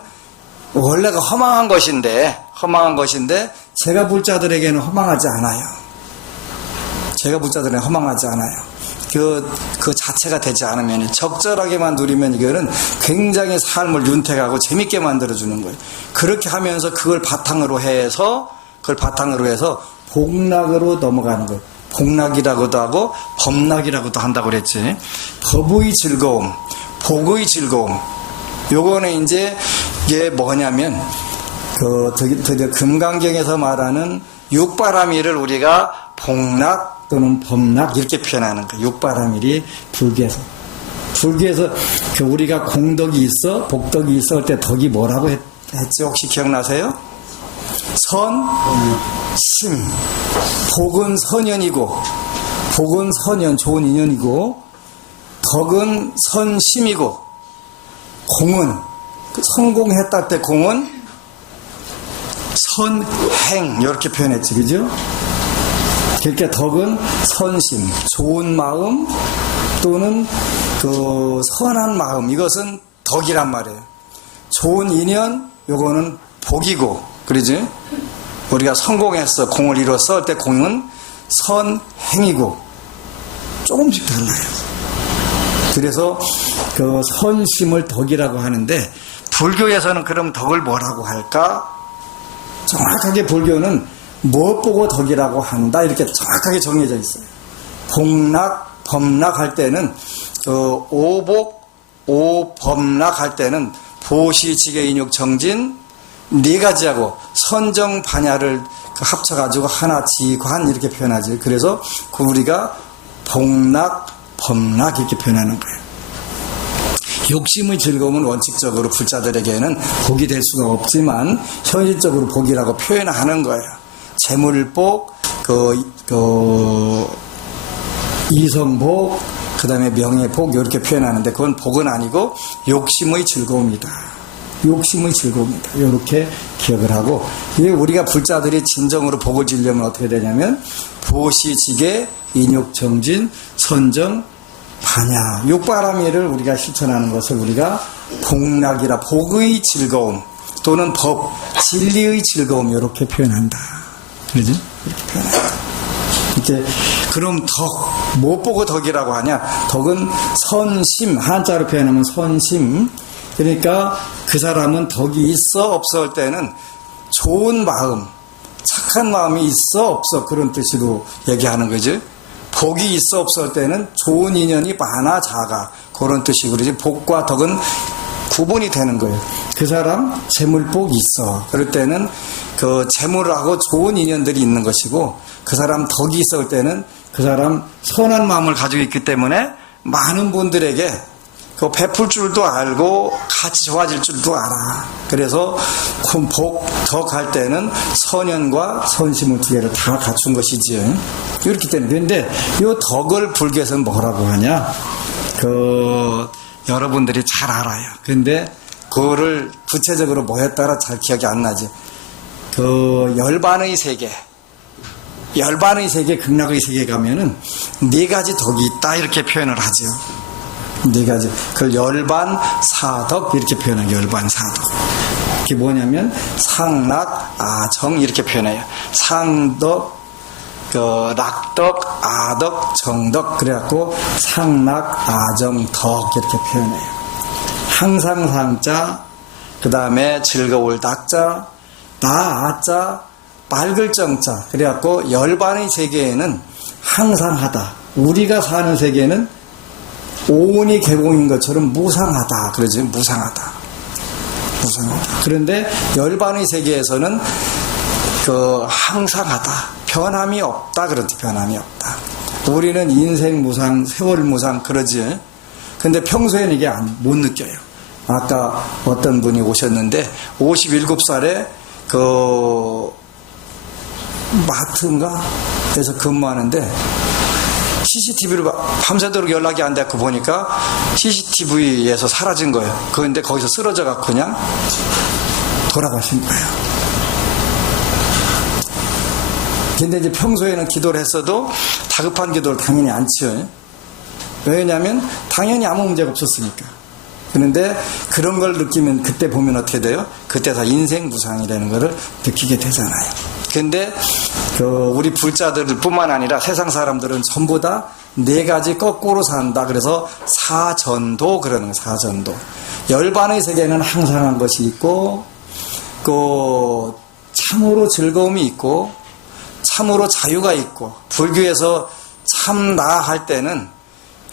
원래가 허망한 것인데 제가 불자들에게는 허망하지 않아요. 제가 불자들에게는 허망하지 않아요. 그 자체가 되지 않으면 적절하게만 누리면 이거는 굉장히 삶을 윤택하고 재밌게 만들어주는 거예요. 그렇게 하면서 그걸 바탕으로 해서 복락으로 넘어가는 거예요. 복락이라고도 하고 법락이라고도 한다고 그랬지. 법의 즐거움, 복의 즐거움. 요거는 이제 이게 뭐냐면 금강경에서 말하는 육바라밀을 우리가 복락 또는 법락 이렇게 표현하는 거예요. 육바라밀이 불교에서 우리가 공덕이 있어 복덕이 있어 할 때 덕이 뭐라고 했죠? 혹시 기억나세요? 선, 심. 복은 선연이고 복은 선연 좋은 인연이고 덕은 선심이고 공은 성공했다 때 공은 선행 이렇게 표현했지 그죠? 그러니까 덕은 선심 좋은 마음 또는 그 선한 마음 이것은 덕이란 말이에요. 좋은 인연 요거는 복이고 그러지? 우리가 성공했어 공을 이뤘어 할 때 공은 선행이고 조금씩 달라요. 그래서 그 선심을 덕이라고 하는데 불교에서는 그럼 덕을 뭐라고 할까? 정확하게 불교는 무엇 보고 덕이라고 한다 이렇게 정확하게 정해져 있어요. 복락, 법락 할 때는 오복, 오법락 할 때는 보시, 지계, 인욕, 정진 4가지하고 선정, 반야를 합쳐가지고 하나, 지관 이렇게 표현하지. 그래서 우리가 복락, 법락 이렇게 표현하는 거예요. 욕심의 즐거움은 원칙적으로 불자들에게는 복이 될 수가 없지만 현실적으로 복이라고 표현하는 거예요. 재물복, 이성복, 그 다음에 명예복 이렇게 표현하는데 그건 복은 아니고 욕심의 즐거움이다. 욕심의 즐거움이다. 이렇게 기억을 하고 우리가 불자들이 진정으로 복을 지려면 어떻게 되냐면 보시지계, 인욕정진, 선정, 반야, 육바라밀을 우리가 실천하는 것을 우리가 복락이라 복의 즐거움 또는 법, 진리의 즐거움 이렇게 표현한다. 그러지? 이렇게 표현한다. 이렇게 그럼 덕, 못 보고 덕이라고 하냐? 덕은 선심, 한자로 표현하면 선심. 그러니까 그 사람은 덕이 있어 없어 할 때는 좋은 마음, 착한 마음이 있어 없어 그런 뜻으로 얘기하는 거지. 복이 있어 없어 할 때는 좋은 인연이 많아 작아 그런 뜻이고 그러지. 복과 덕은 구분이 되는 거예요. 그 사람 재물복 있어 그럴 때는 그 재물하고 좋은 인연들이 있는 것이고 그 사람 덕이 있어 할 때는 그 사람 선한 마음을 가지고 있기 때문에 많은 분들에게 그 베풀 줄도 알고 같이 좋아질 줄도 알아. 그래서 복, 덕 할 때는 선연과 선심을 2개를 다 갖춘 것이지. 이렇기 때문에. 그런데 이 덕을 불교에서는 뭐라고 하냐? 여러분들이 잘 알아요. 근데 그거를 구체적으로 뭐였다라 잘 기억이 안 나지. 열반의 세계, 극락의 세계 가면은 4가지 덕이 있다 이렇게 표현을 하죠. 4가지. 그걸 열반, 사덕 이렇게 표현해요. 열반, 사덕. 그게 뭐냐면 상락, 아정 이렇게 표현해요. 상덕, 락덕, 아덕, 정덕 그래갖고 상락, 아정, 덕 이렇게 표현해요. 항상 상자, 그 다음에 즐거울 닭자, 나 아자, 맑을 정자 그래갖고 열반의 세계에는 항상하다. 우리가 사는 세계는 오온이 개공인 것처럼 무상하다. 그러지, 무상하다. 무상하다. 그런데 열반의 세계에서는 항상하다. 변함이 없다. 그렇지, 변함이 없다. 우리는 인생 무상, 세월 무상, 그러지. 근데 평소에는 이게 못 느껴요. 아까 어떤 분이 오셨는데, 57살에 마트인가? 에서 근무하는데, CCTV로 밤새도록 연락이 안 됐고 보니까 CCTV에서 사라진 거예요. 그런데 거기서 쓰러져 갖고 그냥 돌아가신 거예요. 근데 이제 평소에는 기도를 했어도 다급한 기도를 당연히 안 치요. 왜냐하면 당연히 아무 문제가 없었으니까. 그런데 그런 걸 느끼면 그때 보면 어떻게 돼요? 그때 다 인생 무상이라는 거를 느끼게 되잖아요. 근데 우리 불자들 뿐만 아니라 세상 사람들은 전부 다 네 가지 거꾸로 산다. 그래서 사전도 그러는 거예요. 사전도. 열반의 세계는 항상한 것이 있고, 참으로 즐거움이 있고, 참으로 자유가 있고, 불교에서 참 나 할 때는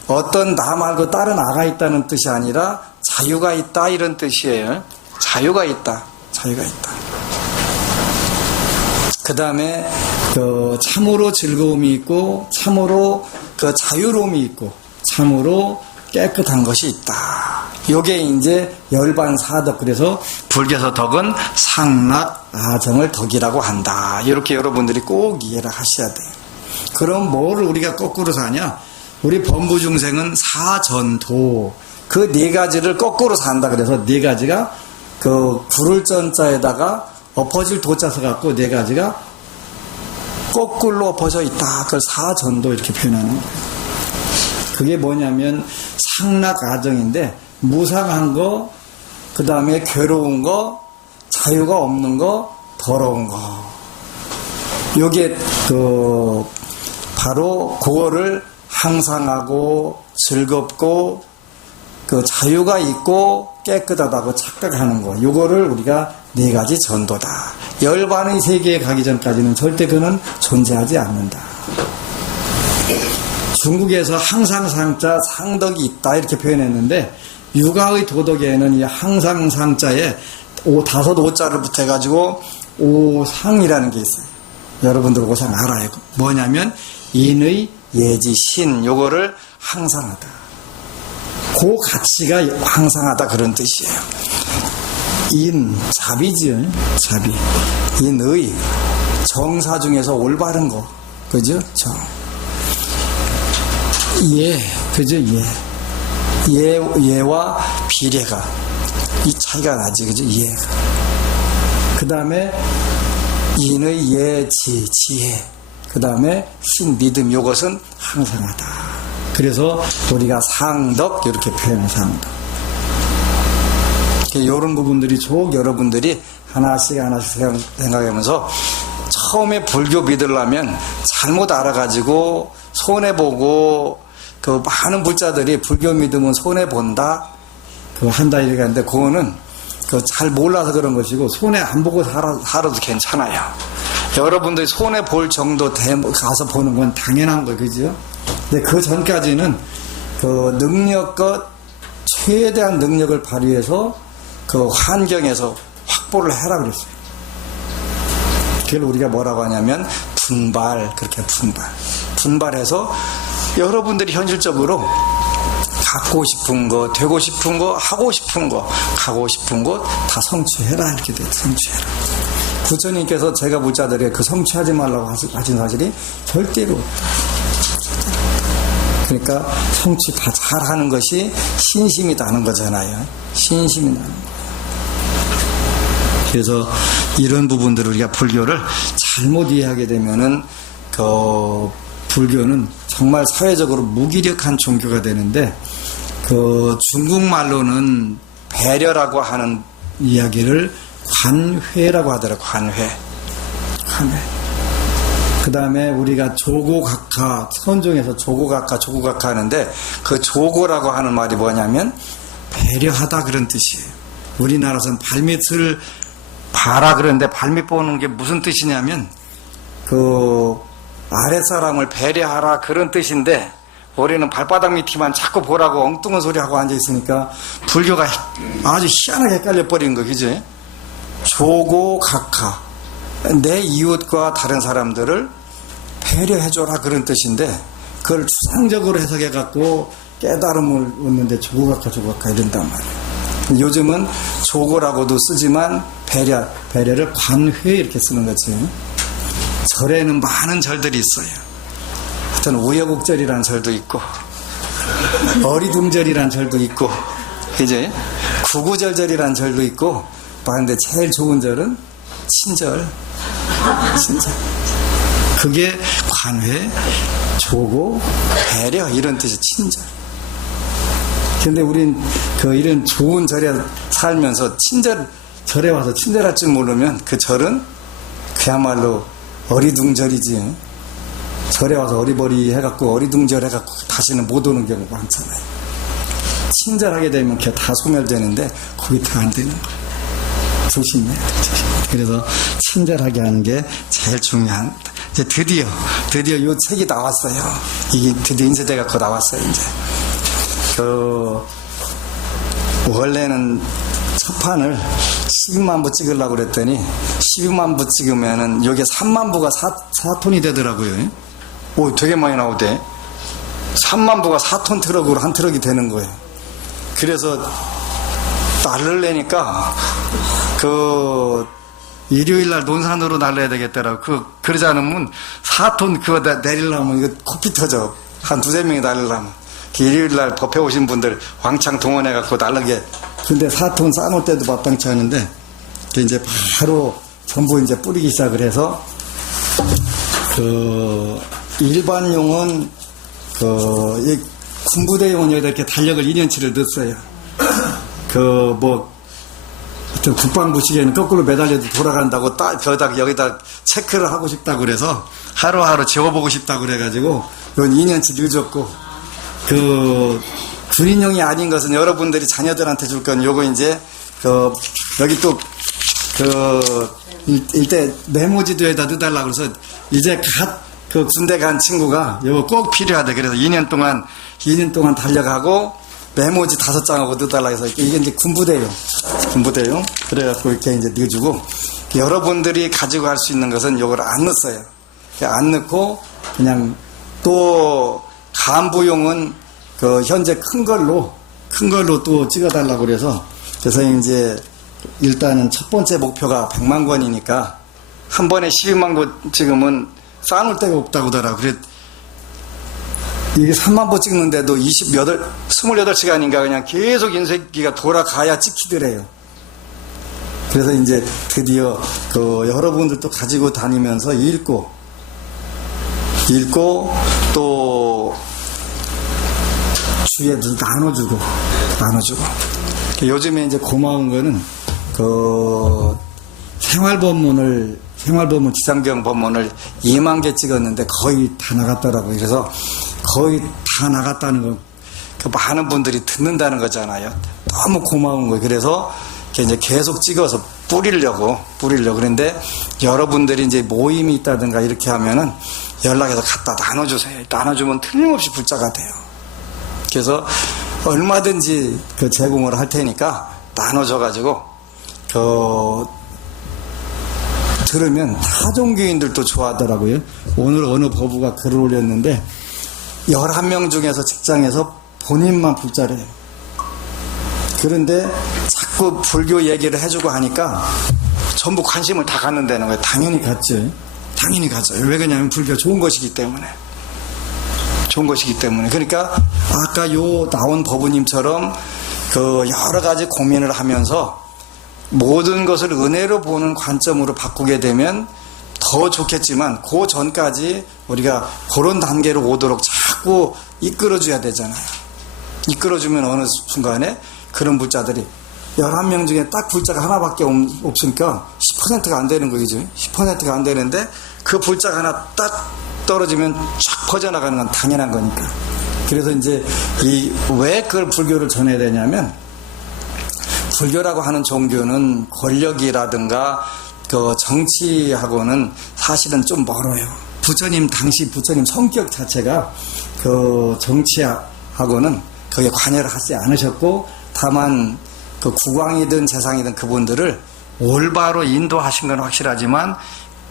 어떤 나 말고 다른 아가 있다는 뜻이 아니라 자유가 있다 이런 뜻이에요. 자유가 있다. 자유가 있다. 그 다음에 참으로 즐거움이 있고, 참으로 자유로움이 있고, 참으로 깨끗한 것이 있다. 요게 이제 열반사덕. 그래서 불교에서 덕은 상락 아정을 덕이라고 한다. 이렇게 여러분들이 꼭 이해를 하셔야 돼요. 그럼 뭐를 우리가 거꾸로 사냐? 우리 범부중생은 사전도. 그 네 가지를 거꾸로 산다. 그래서 네 가지가 부를 전자에다가 엎어질 도자 써갖고 네 가지가 거꾸로 엎어져 있다. 그걸 사전도 이렇게 표현하는 거예요. 그게 뭐냐면 상락아정인데, 무상한 거, 그 다음에 괴로운 거, 자유가 없는 거, 더러운 거. 요게 바로 그거를 항상하고 즐겁고 자유가 있고 깨끗하다고 착각하는 거. 요거를 우리가 네 가지 전도다. 열반의 세계에 가기 전까지는 절대 그는 존재하지 않는다. 중국에서 항상상자 상덕이 있다 이렇게 표현했는데, 유가의 도덕에는 이 항상상자에 다섯 오자를 붙여가지고 오상이라는 게 있어요. 여러분들 오상 알아요. 뭐냐면 인의 예지 신, 요거를 항상하다. 그 가치가 항상하다 그런 뜻이에요. 인, 자비지요. 자비. 인의, 정사 중에서 올바른 거. 그죠? 정. 예, 그죠? 예와 비례가. 이 차이가 나지, 그죠? 예가. 그 다음에 인의 예지, 지혜. 그 다음에 신, 믿음. 요것은 항상하다. 그래서 우리가 상덕 이렇게 표현을 상덕. 이런 부분들이 쭉 여러분들이 하나씩 생각하면서 처음에 불교 믿으려면 잘못 알아가지고 손해보고, 많은 불자들이 불교 믿으면 손해본다 한다 이렇게 하는데, 그거는 잘 몰라서 그런 것이고, 손해 안 보고 살아도 괜찮아요. 여러분들이 손해볼 정도 가서 보는 건 당연한 거, 그죠? 근데 그 전까지는 능력과 최대한 능력을 발휘해서 환경에서 확보를 해라 그랬어요. 그걸 우리가 뭐라고 하냐면 분발, 그렇게 분발해서 여러분들이 현실적으로 갖고 싶은 거, 되고 싶은 거, 하고 싶은 거, 가고 싶은 거 다 성취해라 이렇게 돼요. 성취해라. 부처님께서 제가 불자들에게 성취하지 말라고 하신 사실이 절대로. 그러니까 성취 다 잘하는 것이 신심이 나는 거잖아요. 신심이 나는 거예요. 그래서 이런 부분들을 우리가 불교를 잘못 이해하게 되면은 불교는 정말 사회적으로 무기력한 종교가 되는데, 중국말로는 배려라고 하는 이야기를 관회라고 하더라고요. 관회. 그 다음에 우리가 조고각하, 선종에서 조고각하 하는데, 그 조고라고 하는 말이 뭐냐면 배려하다 그런 뜻이에요. 우리나라에서는 발밑을 봐라 그러는데, 발밑 보는 게 무슨 뜻이냐면 아랫사람을 배려하라 그런 뜻인데 우리는 발바닥 밑에만 자꾸 보라고 엉뚱한 소리 하고 앉아있으니까 불교가 아주 희한하게 헷갈려버리는 거, 그지? 조고각하, 내 이웃과 다른 사람들을 배려해줘라 그런 뜻인데 그걸 추상적으로 해석해갖고 깨달음을 얻는데 조고각하 이런단 말이에요. 요즘은 조고라고도 쓰지만 배려를 관회 이렇게 쓰는 거지. 절에는 많은 절들이 있어요. 하여튼 우여곡절이라는 절도 있고 어리둥절이라는 절도 있고 이제 구구절절이라는 절도 있고 그런데 제일 좋은 절은 친절. 그게 관회, 조고, 배려 이런 뜻이 친절. 근데 우린 이런 좋은 절에 살면서 절에 와서 친절할 줄 모르면 그 절은 그야말로 어리둥절이지. 절에 와서 어리버리 해갖고 어리둥절 해갖고 다시는 못 오는 경우가 많잖아요. 친절하게 되면 그게 다 소멸되는데 그게 다 안 되는 거예요. 조심해야 돼. 그래서 친절하게 하는 게 제일 중요한. 이제 드디어 이 책이 나왔어요. 이게 드디어 인쇄돼가 거 나왔어요. 이제 원래는 첫 판을 12만 부 찍으려고 그랬더니 12만 부 찍으면은 여기에 3만 부가 4톤이 되더라고요. 오, 되게 많이 나오대. 3만 부가 4톤 트럭으로 한 트럭이 되는 거예요. 그래서 날을 내니까 일요일날 논산으로 날려야 되겠더라고. 그러지 않으면 4톤 그거 내리려면 이거 코피 터져. 한 두세 명이 날리려면. 일요일날 법회 오신 분들 왕창 동원해갖고 날르게. 근데 4톤 싸놓을 때도 마땅치 않은데, 이제 바로 전부 이제 뿌리기 시작을 해서, 일반용은, 이 군부대용은 여기다 이렇게 달력을 2년치를 넣었어요. 하여튼 국방부 시계는 거꾸로 매달려도 돌아간다고 여기다 체크를 하고 싶다고 그래서 하루하루 재워보고 싶다고 그래가지고 이건 2년치 늦었고 군인용이 아닌 것은 여러분들이 자녀들한테 줄 건 요거 이제 여기 또 일대 메모지도 여기다 넣어달라고 그래서 이제 군대 간 친구가 요거 꼭 필요하대. 그래서 2년 동안 달려가고 메모지 5장하고 넣어달라고 해서 이게 이제 군부대용. 그래갖고 이렇게 이제 넣어주고 여러분들이 가지고 갈 수 있는 것은 요걸 안 넣었어요. 안 넣고 그냥 또 간부용은 현재 큰 걸로 또 찍어달라고 그래서 이제 일단은 첫 번째 목표가 100만 권이니까 한 번에 12만 권 찍으면 쌓아놓을 데가 없다고 하더라고. 그래 이게 3만 부 찍는데도 28시간인가 그냥 계속 인쇄기가 돌아가야 찍히더래요. 그래서 이제 드디어 여러분들도 가지고 다니면서 읽고 또 주위에 나눠주고 요즘에 이제 고마운 거는 생활본문 지상경 본문을 2만 개 찍었는데 거의 다 나갔더라고요. 그래서 거의 다 나갔다는 거, 많은 분들이 듣는다는 거잖아요. 너무 고마운 거예요. 그래서 이제 계속 찍어서 뿌리려고. 그런데 여러분들이 이제 모임이 있다든가 이렇게 하면은 연락해서 갖다 나눠주세요. 나눠주면 틀림없이 불자가 돼요. 그래서 얼마든지 제공을 할 테니까 나눠줘가지고, 들으면 타종교인들도 좋아하더라고요. 오늘 어느 법우가 글을 올렸는데 11명 중에서 직장에서 본인만 불자래요. 그런데 자꾸 불교 얘기를 해주고 하니까 전부 관심을 다 갖는다는 거예요. 당연히 갖죠. 왜 그러냐면 불교 좋은 것이기 때문에. 그러니까 아까 나온 법우님처럼 여러 가지 고민을 하면서 모든 것을 은혜로 보는 관점으로 바꾸게 되면 더 좋겠지만 그 전까지 우리가 그런 단계로 오도록 자꾸 이끌어줘야 되잖아요. 이끌어주면 어느 순간에 그런 불자들이 11명 중에 딱 불자가 하나밖에 없으니까 10%가 안 되는 거죠. 10%가 안 되는데 그 불자가 하나 딱 떨어지면 쫙 퍼져나가는 건 당연한 거니까. 그래서 이제 왜 그걸 불교를 전해야 되냐면 불교라고 하는 종교는 권력이라든가 정치하고는 사실은 좀 멀어요. 부처님, 당시 부처님 성격 자체가 그 정치하고는 거기에 관여를 하지 않으셨고, 다만 그 국왕이든 재상이든 그분들을 올바로 인도하신 건 확실하지만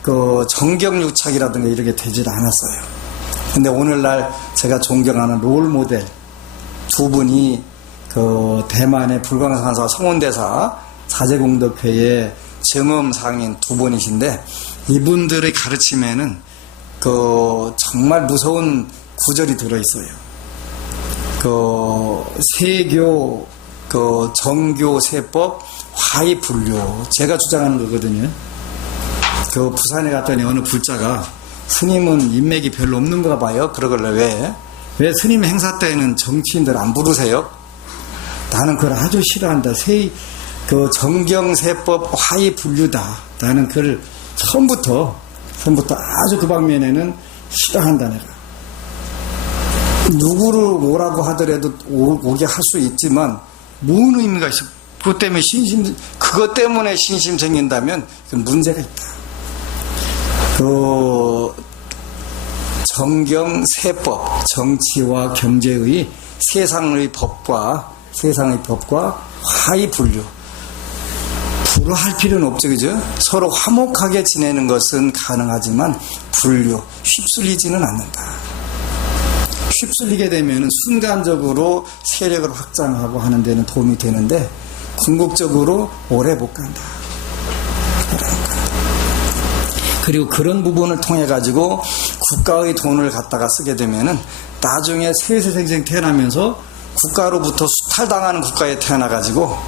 그 정경유착이라든가 이렇게 되질 않았어요. 근데 오늘날 제가 존경하는 롤 모델 두 분이 그 대만의 불광산사 성원대사 사제공덕회의 정엄상인 두 분이신데, 이분들의 가르침에는 그 정말 무서운 구절이 들어있어요. 그 세교, 그 정교 세법 화이 불교, 제가 주장하는 거거든요. 그 부산에 갔더니 어느 불자가 스님은 인맥이 별로 없는가 봐요. 그러길래 왜 스님 행사 때는 정치인들 안 부르세요? 나는 그걸 아주 싫어한다. 그 정경세법 화이 불류다. 나는 그걸 처음부터 아주 그 방면에는 싫어한다. 내가 누구를 오라고 하더라도 오게 할 수 있지만 무슨 의미가 있어? 그것 때문에 신심 생긴다면 문제가 있다. 그 정경세법, 정치와 경제의 세상의 법과 화이 불류. 불화할 필요는 없죠, 그죠? 서로 화목하게 지내는 것은 가능하지만 불류, 휩쓸리지는 않는다. 휩쓸리게 되면 순간적으로 세력을 확장하고 하는 데는 도움이 되는데 궁극적으로 오래 못 간다. 그리고 그런 부분을 통해 가지고 국가의 돈을 갖다가 쓰게 되면은 나중에 세세생생 태어나면서 국가로부터 수탈당하는 국가에 태어나 가지고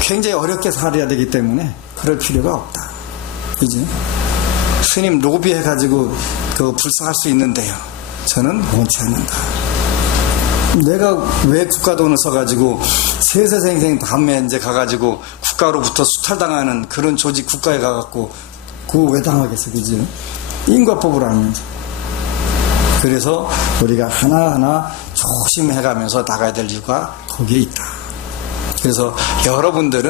굉장히 어렵게 살아야 되기 때문에 그럴 필요가 없다. 그지? 스님 로비해 가지고 그 불쌍할 수 있는데요. 저는 원치 않는다. 내가 왜 국가 돈을 써가지고 세세생생 다음에 이제 가가지고 국가로부터 수탈당하는 그런 조직 국가에 가갖고 그거 왜 당하겠어, 그지? 인과법을 알면서. 그래서 우리가 하나하나 조심해가면서 나가야 될 이유가 거기에 있다. 그래서 여러분들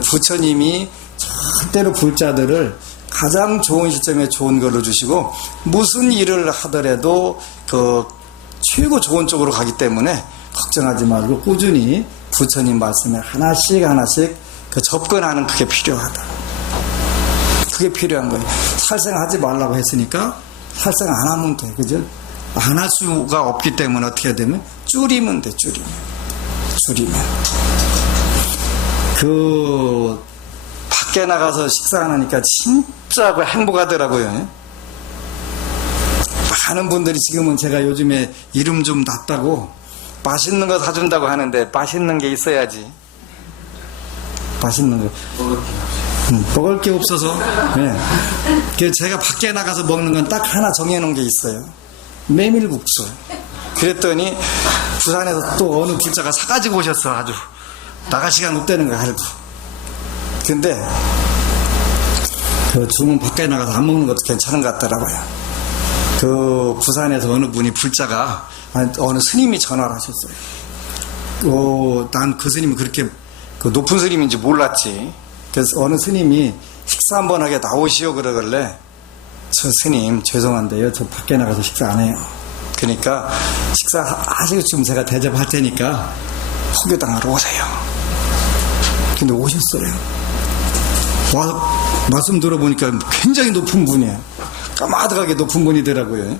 부처님이 절대로 불자들을 가장 좋은 시점에 좋은 걸로 주시고 무슨 일을 하더라도 그 최고 좋은 쪽으로 가기 때문에 걱정하지 말고 꾸준히 부처님 말씀에 하나씩 그 접근하는 그게 필요하다. 그게 필요한 거예요. 살생하지 말라고 했으니까 살생 안 하면 돼. 그죠? 안 할 수가 없기 때문에 어떻게 해야 되면 줄이면 돼. 줄이면. 그 밖에 나가서 식사 안 하니까 진짜 행복하더라고요. 많은 분들이 지금은 제가 요즘에 이름 좀 났다고 맛있는 거 사준다고 하는데 맛있는 게 있어야지. 맛있는 거. 먹을 게 없어서. 네. 제가 밖에 나가서 먹는 건 딱 하나 정해놓은 게 있어요. 메밀국수. 그랬더니 부산에서 또 어느 불자가 사가지고 오셨어. 아주 나갈 시간 없다는 거 알고. 근데 그 주문 밖에 나가서 안 먹는 것도 괜찮은 것 같더라고요. 그 부산에서 어느 분이 불자가 어느 스님이 전화를 하셨어요. 난 그 스님이 그렇게 그 높은 스님인지 몰랐지. 그래서 어느 스님이 식사 한번 하게 나오시오 그러길래 저 스님 죄송한데요. 저 밖에 나가서 식사 안 해요. 그러니까 식사하시고 지금 제가 대접할 테니까 포교당하러 오세요. 근데 오셨어요. 와서 말씀 들어보니까 굉장히 높은 분이에요. 까마득하게 높은 분이더라고요.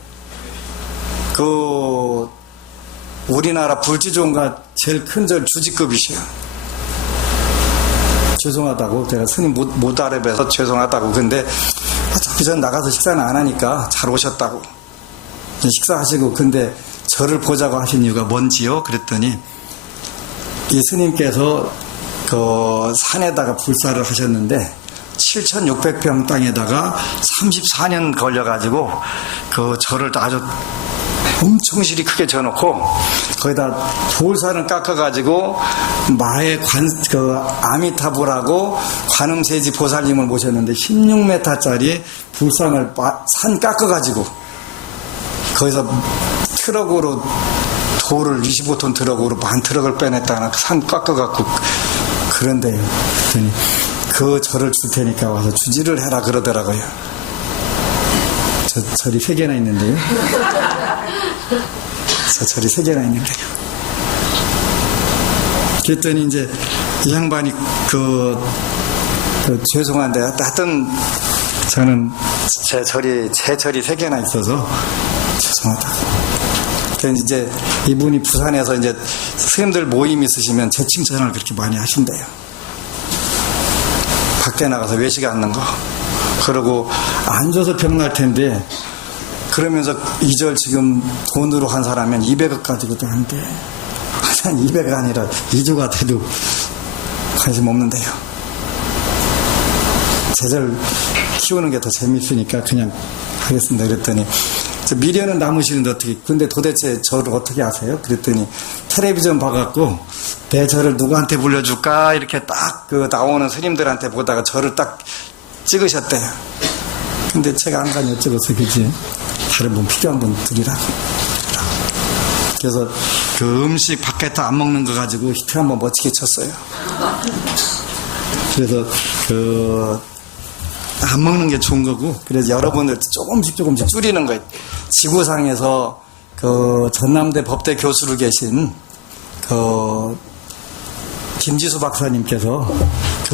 그 우리나라 불지종가 제일 큰 절 주지급이시요. 죄송하다고 제가 스님 못 알아뵈서 죄송하다고. 근데 어차피 전 나가서 식사는 안 하니까 잘 오셨다고. 식사하시고 근데 저를 보자고 하신 이유가 뭔지요? 그랬더니 이 스님께서 그 산에다가 불사를 하셨는데 7,600평 땅에다가 34년 걸려가지고 그 절을 아주 엄청 실이 크게 져놓고 거기다 돌산을 깎아가지고 마의 그 아미타불하고 관음세지 보살님을 모셨는데 16m짜리 불상을 산 깎아가지고 거기서 트럭으로 돌을 25톤 트럭으로 반 트럭을 빼냈다가 산 깎아갖고 그런데요. 그랬더니 그 절을 줄 테니까 와서 주지를 해라 그러더라고요. 저 절이 3개나 있는데요. 저 절이 3개나 있는데요. 그랬더니 이제 이 양반이 죄송한데 하여튼 저는 제 절이 3개나 있어서 죄송하다고. 그래서 이제 이분이 부산에서 이제 스님들 모임 있으시면 제 칭찬을 그렇게 많이 하신대요. 밖에 나가서 외식 앉는 거. 그러고 안 줘서 병날 텐데 그러면서 이 절 지금 돈으로 한 사람은 200억 가지고도 한데 한 200억 아니라 2조가 돼도 관심 없는데요. 제절 키우는 게 더 재밌으니까 그냥 하겠습니다. 그랬더니 미련은 남으시는데 어떻게, 근데 도대체 저를 어떻게 아세요? 그랬더니 텔레비전 봐갖고 내 절을 누구한테 불려줄까 이렇게 딱 나오는 스님들한테 보다가 저를 딱 찍으셨대요. 근데 제가 안 가니 어쩌겠어요, 그지? 다른 분 필요한 분 드리라고. 그래서 그 음식 밖에서 안 먹는 거 가지고 히트 한번 멋지게 쳤어요. 그래서 안 먹는 게 좋은 거고, 그래서 여러분들 조금씩 줄이는 거예요. 지구상에서 전남대 법대 교수로 계신 김지수 박사님께서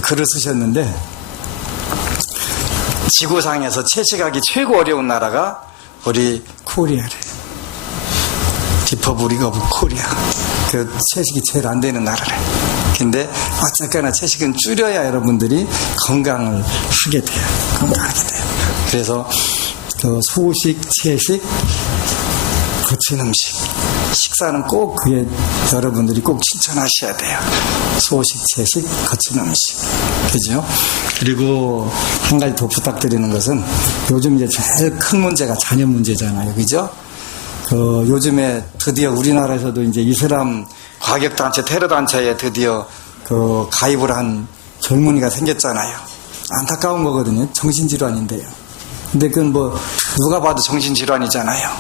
글을 쓰셨는데, 지구상에서 채식하기 최고 어려운 나라가 우리 코리아래요. 리퍼블릭 오브 코리아. 채식이 제일 안 되는 나라래. 근데 어쨌거나 채식은 줄여야 여러분들이 건강을 하게 돼요. 건강하게 돼요. 그래서 소식, 채식, 거친 음식. 식사는 꼭 그게 여러분들이 꼭 실천하셔야 돼요. 소식, 채식, 거친 음식. 그죠? 그리고 한 가지 더 부탁드리는 것은 요즘 이제 제일 큰 문제가 자녀 문제잖아요. 그죠? 요즘에 드디어 우리나라에서도 이제 이슬람 과격단체, 테러단체에 드디어 가입을 한 젊은이가 생겼잖아요. 안타까운 거거든요. 정신질환인데요. 근데 그건 누가 봐도 정신질환이잖아요.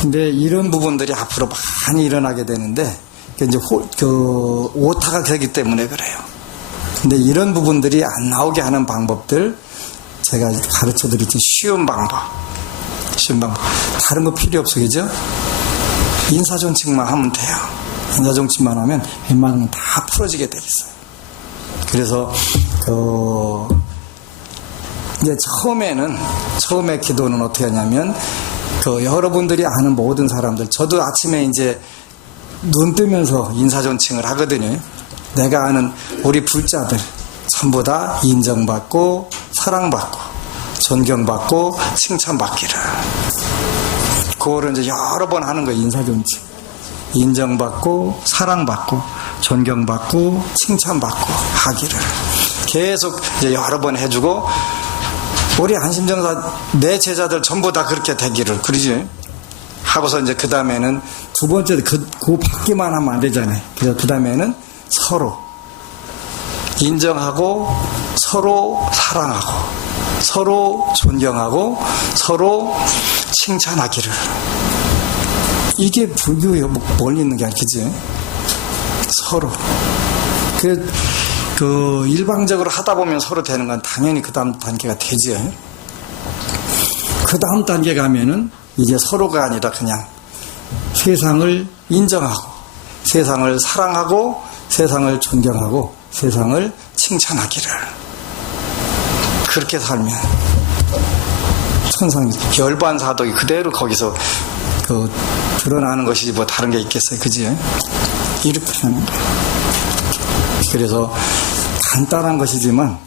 근데 이런 부분들이 앞으로 많이 일어나게 되는데, 이제 오타가 되기 때문에 그래요. 근데 이런 부분들이 안 나오게 하는 방법들 제가 가르쳐 드릴게요. 쉬운 방법. 다른 거 필요 없어, 그죠? 인사존칭만 하면 돼요. 인사존칭만 하면 웬만하면 다 풀어지게 돼 있어요. 그래서, 이제 처음에 기도는 어떻게 하냐면, 여러분들이 아는 모든 사람들, 저도 아침에 이제 눈 뜨면서 인사존칭을 하거든요. 내가 아는 우리 불자들, 전부 다 인정받고, 사랑받고, 존경받고 칭찬받기를. 그거를 이제 여러 번 하는 거예요. 인사존칭. 인정받고 사랑받고 존경받고 칭찬받고 하기를 계속 이제 여러 번 해주고, 우리 안심정사 내 제자들 전부 다 그렇게 되기를. 그러지? 하고서 이제 그 다음에는 두 번째 그 받기만 하면 안 되잖아요. 그래서 그 다음에는 서로 인정하고 서로 사랑하고 서로 존경하고 서로 칭찬하기를. 이게 불교에 멀리 있는 게 아니지. 서로. 일방적으로 하다 보면 서로 되는 건 당연히 그 다음 단계가 되지. 그 다음 단계 가면은 이제 서로가 아니라 그냥 세상을 인정하고 세상을 사랑하고 세상을 존경하고 세상을 칭찬하기를. 그렇게 살면 천상 열반사덕이 그대로 거기서 드러나는 것이지 다른 게 있겠어요. 그지? 이렇게 하는 거예요. 그래서 간단한 것이지만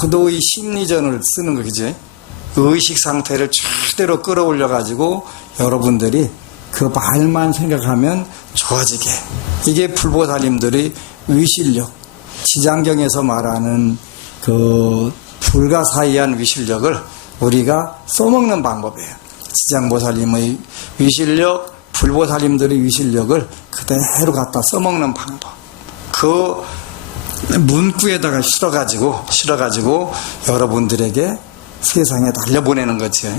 고도의 심리전을 쓰는 거, 그지? 의식 상태를 최대로 끌어올려 가지고 여러분들이 그 말만 생각하면 좋아지게. 이게 불보살님들의 위실력, 지장경에서 말하는 불가사의한 위실력을 우리가 써먹는 방법이에요. 지장보살님의 위실력, 불보살님들의 위실력을 그대로 갖다 써먹는 방법. 그 문구에다가 실어가지고 여러분들에게 세상에 날려보내는 거지.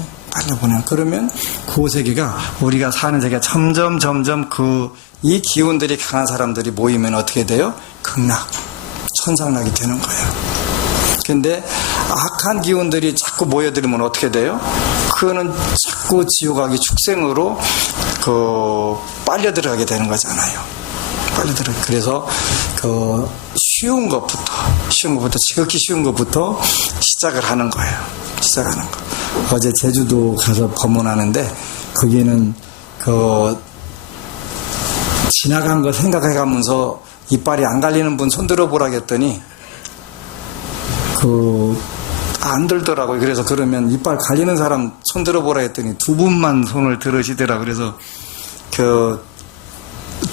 그러면 그 세계가, 우리가 사는 세계가 점점 이 기운들이 강한 사람들이 모이면 어떻게 돼요? 극락, 천상락이 되는 거예요. 근데 악한 기운들이 자꾸 모여들면 어떻게 돼요? 그거는 자꾸 지옥악의 축생으로 빨려 들어가게 되는 거잖아요. 빨려 들어. 그래서 쉬운 것부터 지극히 쉬운 것부터 시작을 하는 거예요. 시작하는 거. 어제 제주도 가서 법문하는데 거기는 지나간 거 생각해가면서 이빨이 안 갈리는 분 손 들어보라고 했더니 안 들더라고요. 그래서 그러면 이빨 갈리는 사람 손 들어보라 했더니 두 분만 손을 들으시더라고요. 그래서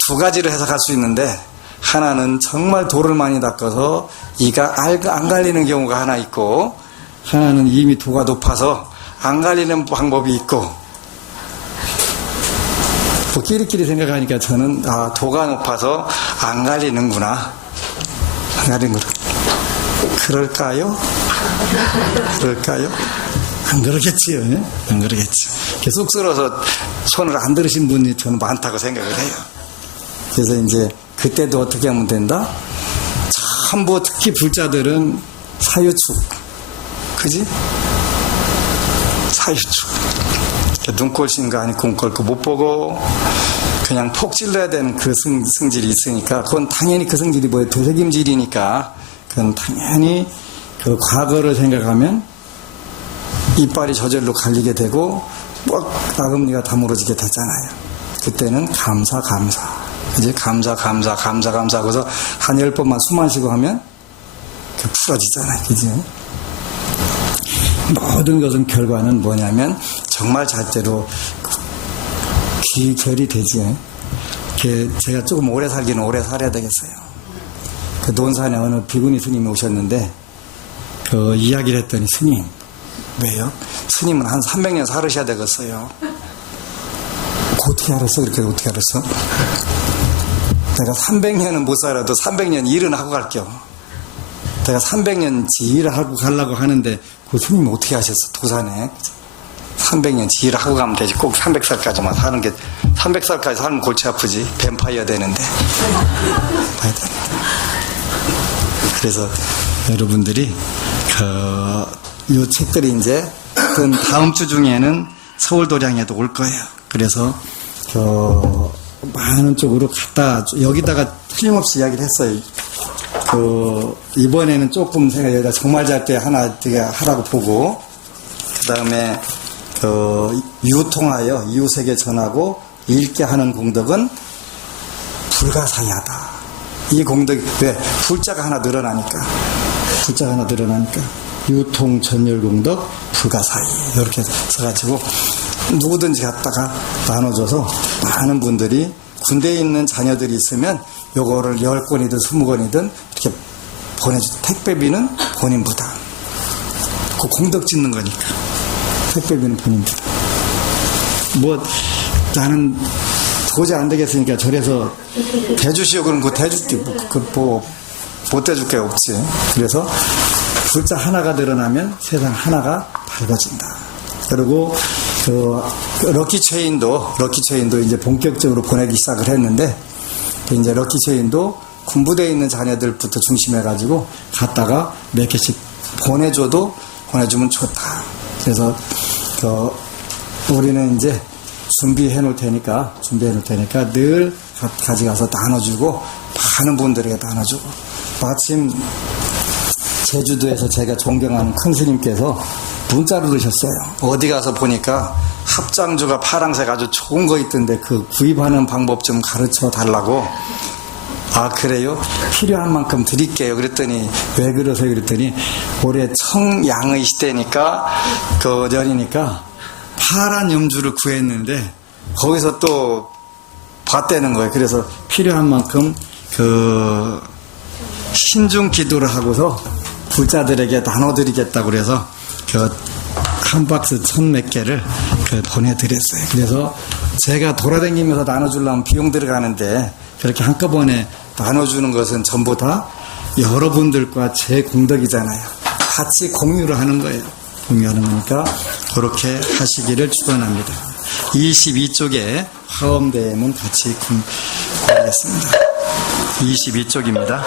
두 가지로 해석할 수 있는데, 하나는 정말 돌을 많이 닦아서 이가 안 갈리는 경우가 하나 있고, 하나는 이미 도가 높아서 안 갈리는 방법이 있고, 끼리끼리 생각하니까 저는 도가 높아서 안 갈리는구나. 안 갈리는 거라. 그럴까요? 안 그러겠지요. 예? 안 그러겠지. 쑥스러워서 손을 안 들으신 분이 저는 많다고 생각을 해요. 그래서 이제 그때도 어떻게 하면 된다? 전부 특히 불자들은 사유축. 그지? 사유축. 눈꼴신가 아니 꿈꼴 못 보고 그냥 톡 찔러야 되는 그 성질이 있으니까, 그건 당연히 그 성질이 뭐예요? 도색임질이니까 그건 당연히 과거를 생각하면 이빨이 저절로 갈리게 되고 나금니가 다물어지게 되잖아요. 그때는 감사 그지? 감사 그래서 한 10번만 숨 안 쉬고 하면 풀어지잖아요. 그지? 모든 것은 결과는 뭐냐면 정말 잘대로 귀결이 되지. 제가 조금 오래 살기는 오래 살아야 되겠어요. 논산에 어느 비구니 스님이 오셨는데 이야기를 했더니, 스님 왜요? 스님은 한 300년 살으셔야 되겠어요. 어떻게 알았어? 그렇게 어떻게 알았어? 내가 300년은 못 살아도 300년 일은 하고 갈게요. 내가 300년 일을 하고 가려고 하는데 그 스님이 어떻게 하셨어? 도산에 300년 일을 하고 가면 되지. 꼭 300살까지만 사는 게, 300살까지 살면 골치 아프지. 뱀파이어 되는데. 그래서 여러분들이 이 책들이 이제 다음 주 중에는 서울도량에도 올 거예요. 그래서 많은 쪽으로 여기다가 틀림없이 이야기를 했어요. 이번에는 조금 제가 여기다 정말 잘 때 하나 하라고 보고, 그 다음에 유통하여 이웃에게 전하고 읽게 하는 공덕은 불가사의하다. 이 공덕이 왜? 불자가 하나 늘어나니까. 유통 전열 공덕 불가사의, 이렇게 써가지고 누구든지 갖다가 나눠줘서 많은 분들이, 군대에 있는 자녀들이 있으면 요거를 10권이든 20권이든 이렇게 택배비는 본인 부담. 그 공덕 짓는 거니까. 택배비는 본인 부담. 나는 도저히 안 되겠으니까 절에서 대주시오. 그럼 그거 대줄게. 못 대줄 게 없지. 그래서 불자 하나가 늘어나면 세상 하나가 밝아진다. 그리고 럭키체인도 이제 본격적으로 보내기 시작을 했는데, 이제 럭키체인도 군부대에 있는 자녀들부터 중심해가지고 갖다가 몇 개씩 보내주면 좋다. 그래서 우리는 이제 준비해 놓을 테니까 늘 가져가서 나눠주고, 많은 분들에게 나눠주고. 마침 제주도에서 제가 존경하는 큰 스님께서 문자를 넣으셨어요. 어디 가서 보니까 합장주가 파랑색 아주 좋은 거 있던데 구입하는 방법 좀 가르쳐 달라고. 그래요? 필요한 만큼 드릴게요. 그랬더니 왜 그러세요? 그랬더니 올해 청양의 시대니까 연이니까 파란 염주를 구했는데 거기서 또 봤다는 거예요. 그래서 필요한 만큼 신중 기도를 하고서 불자들에게 나눠드리겠다고 그래서 한 박스 1000몇 개를 보내드렸어요. 그래서 제가 돌아다니면서 나눠주려면 비용 들어가는데, 그렇게 한꺼번에 나눠주는 것은 전부 다 여러분들과 제 공덕이잖아요. 같이 공유를 하는 거예요. 공유하는 거니까 그렇게 하시기를 축원합니다. 22쪽에 화엄대행은 같이 공유하겠습니다. 22쪽입니다.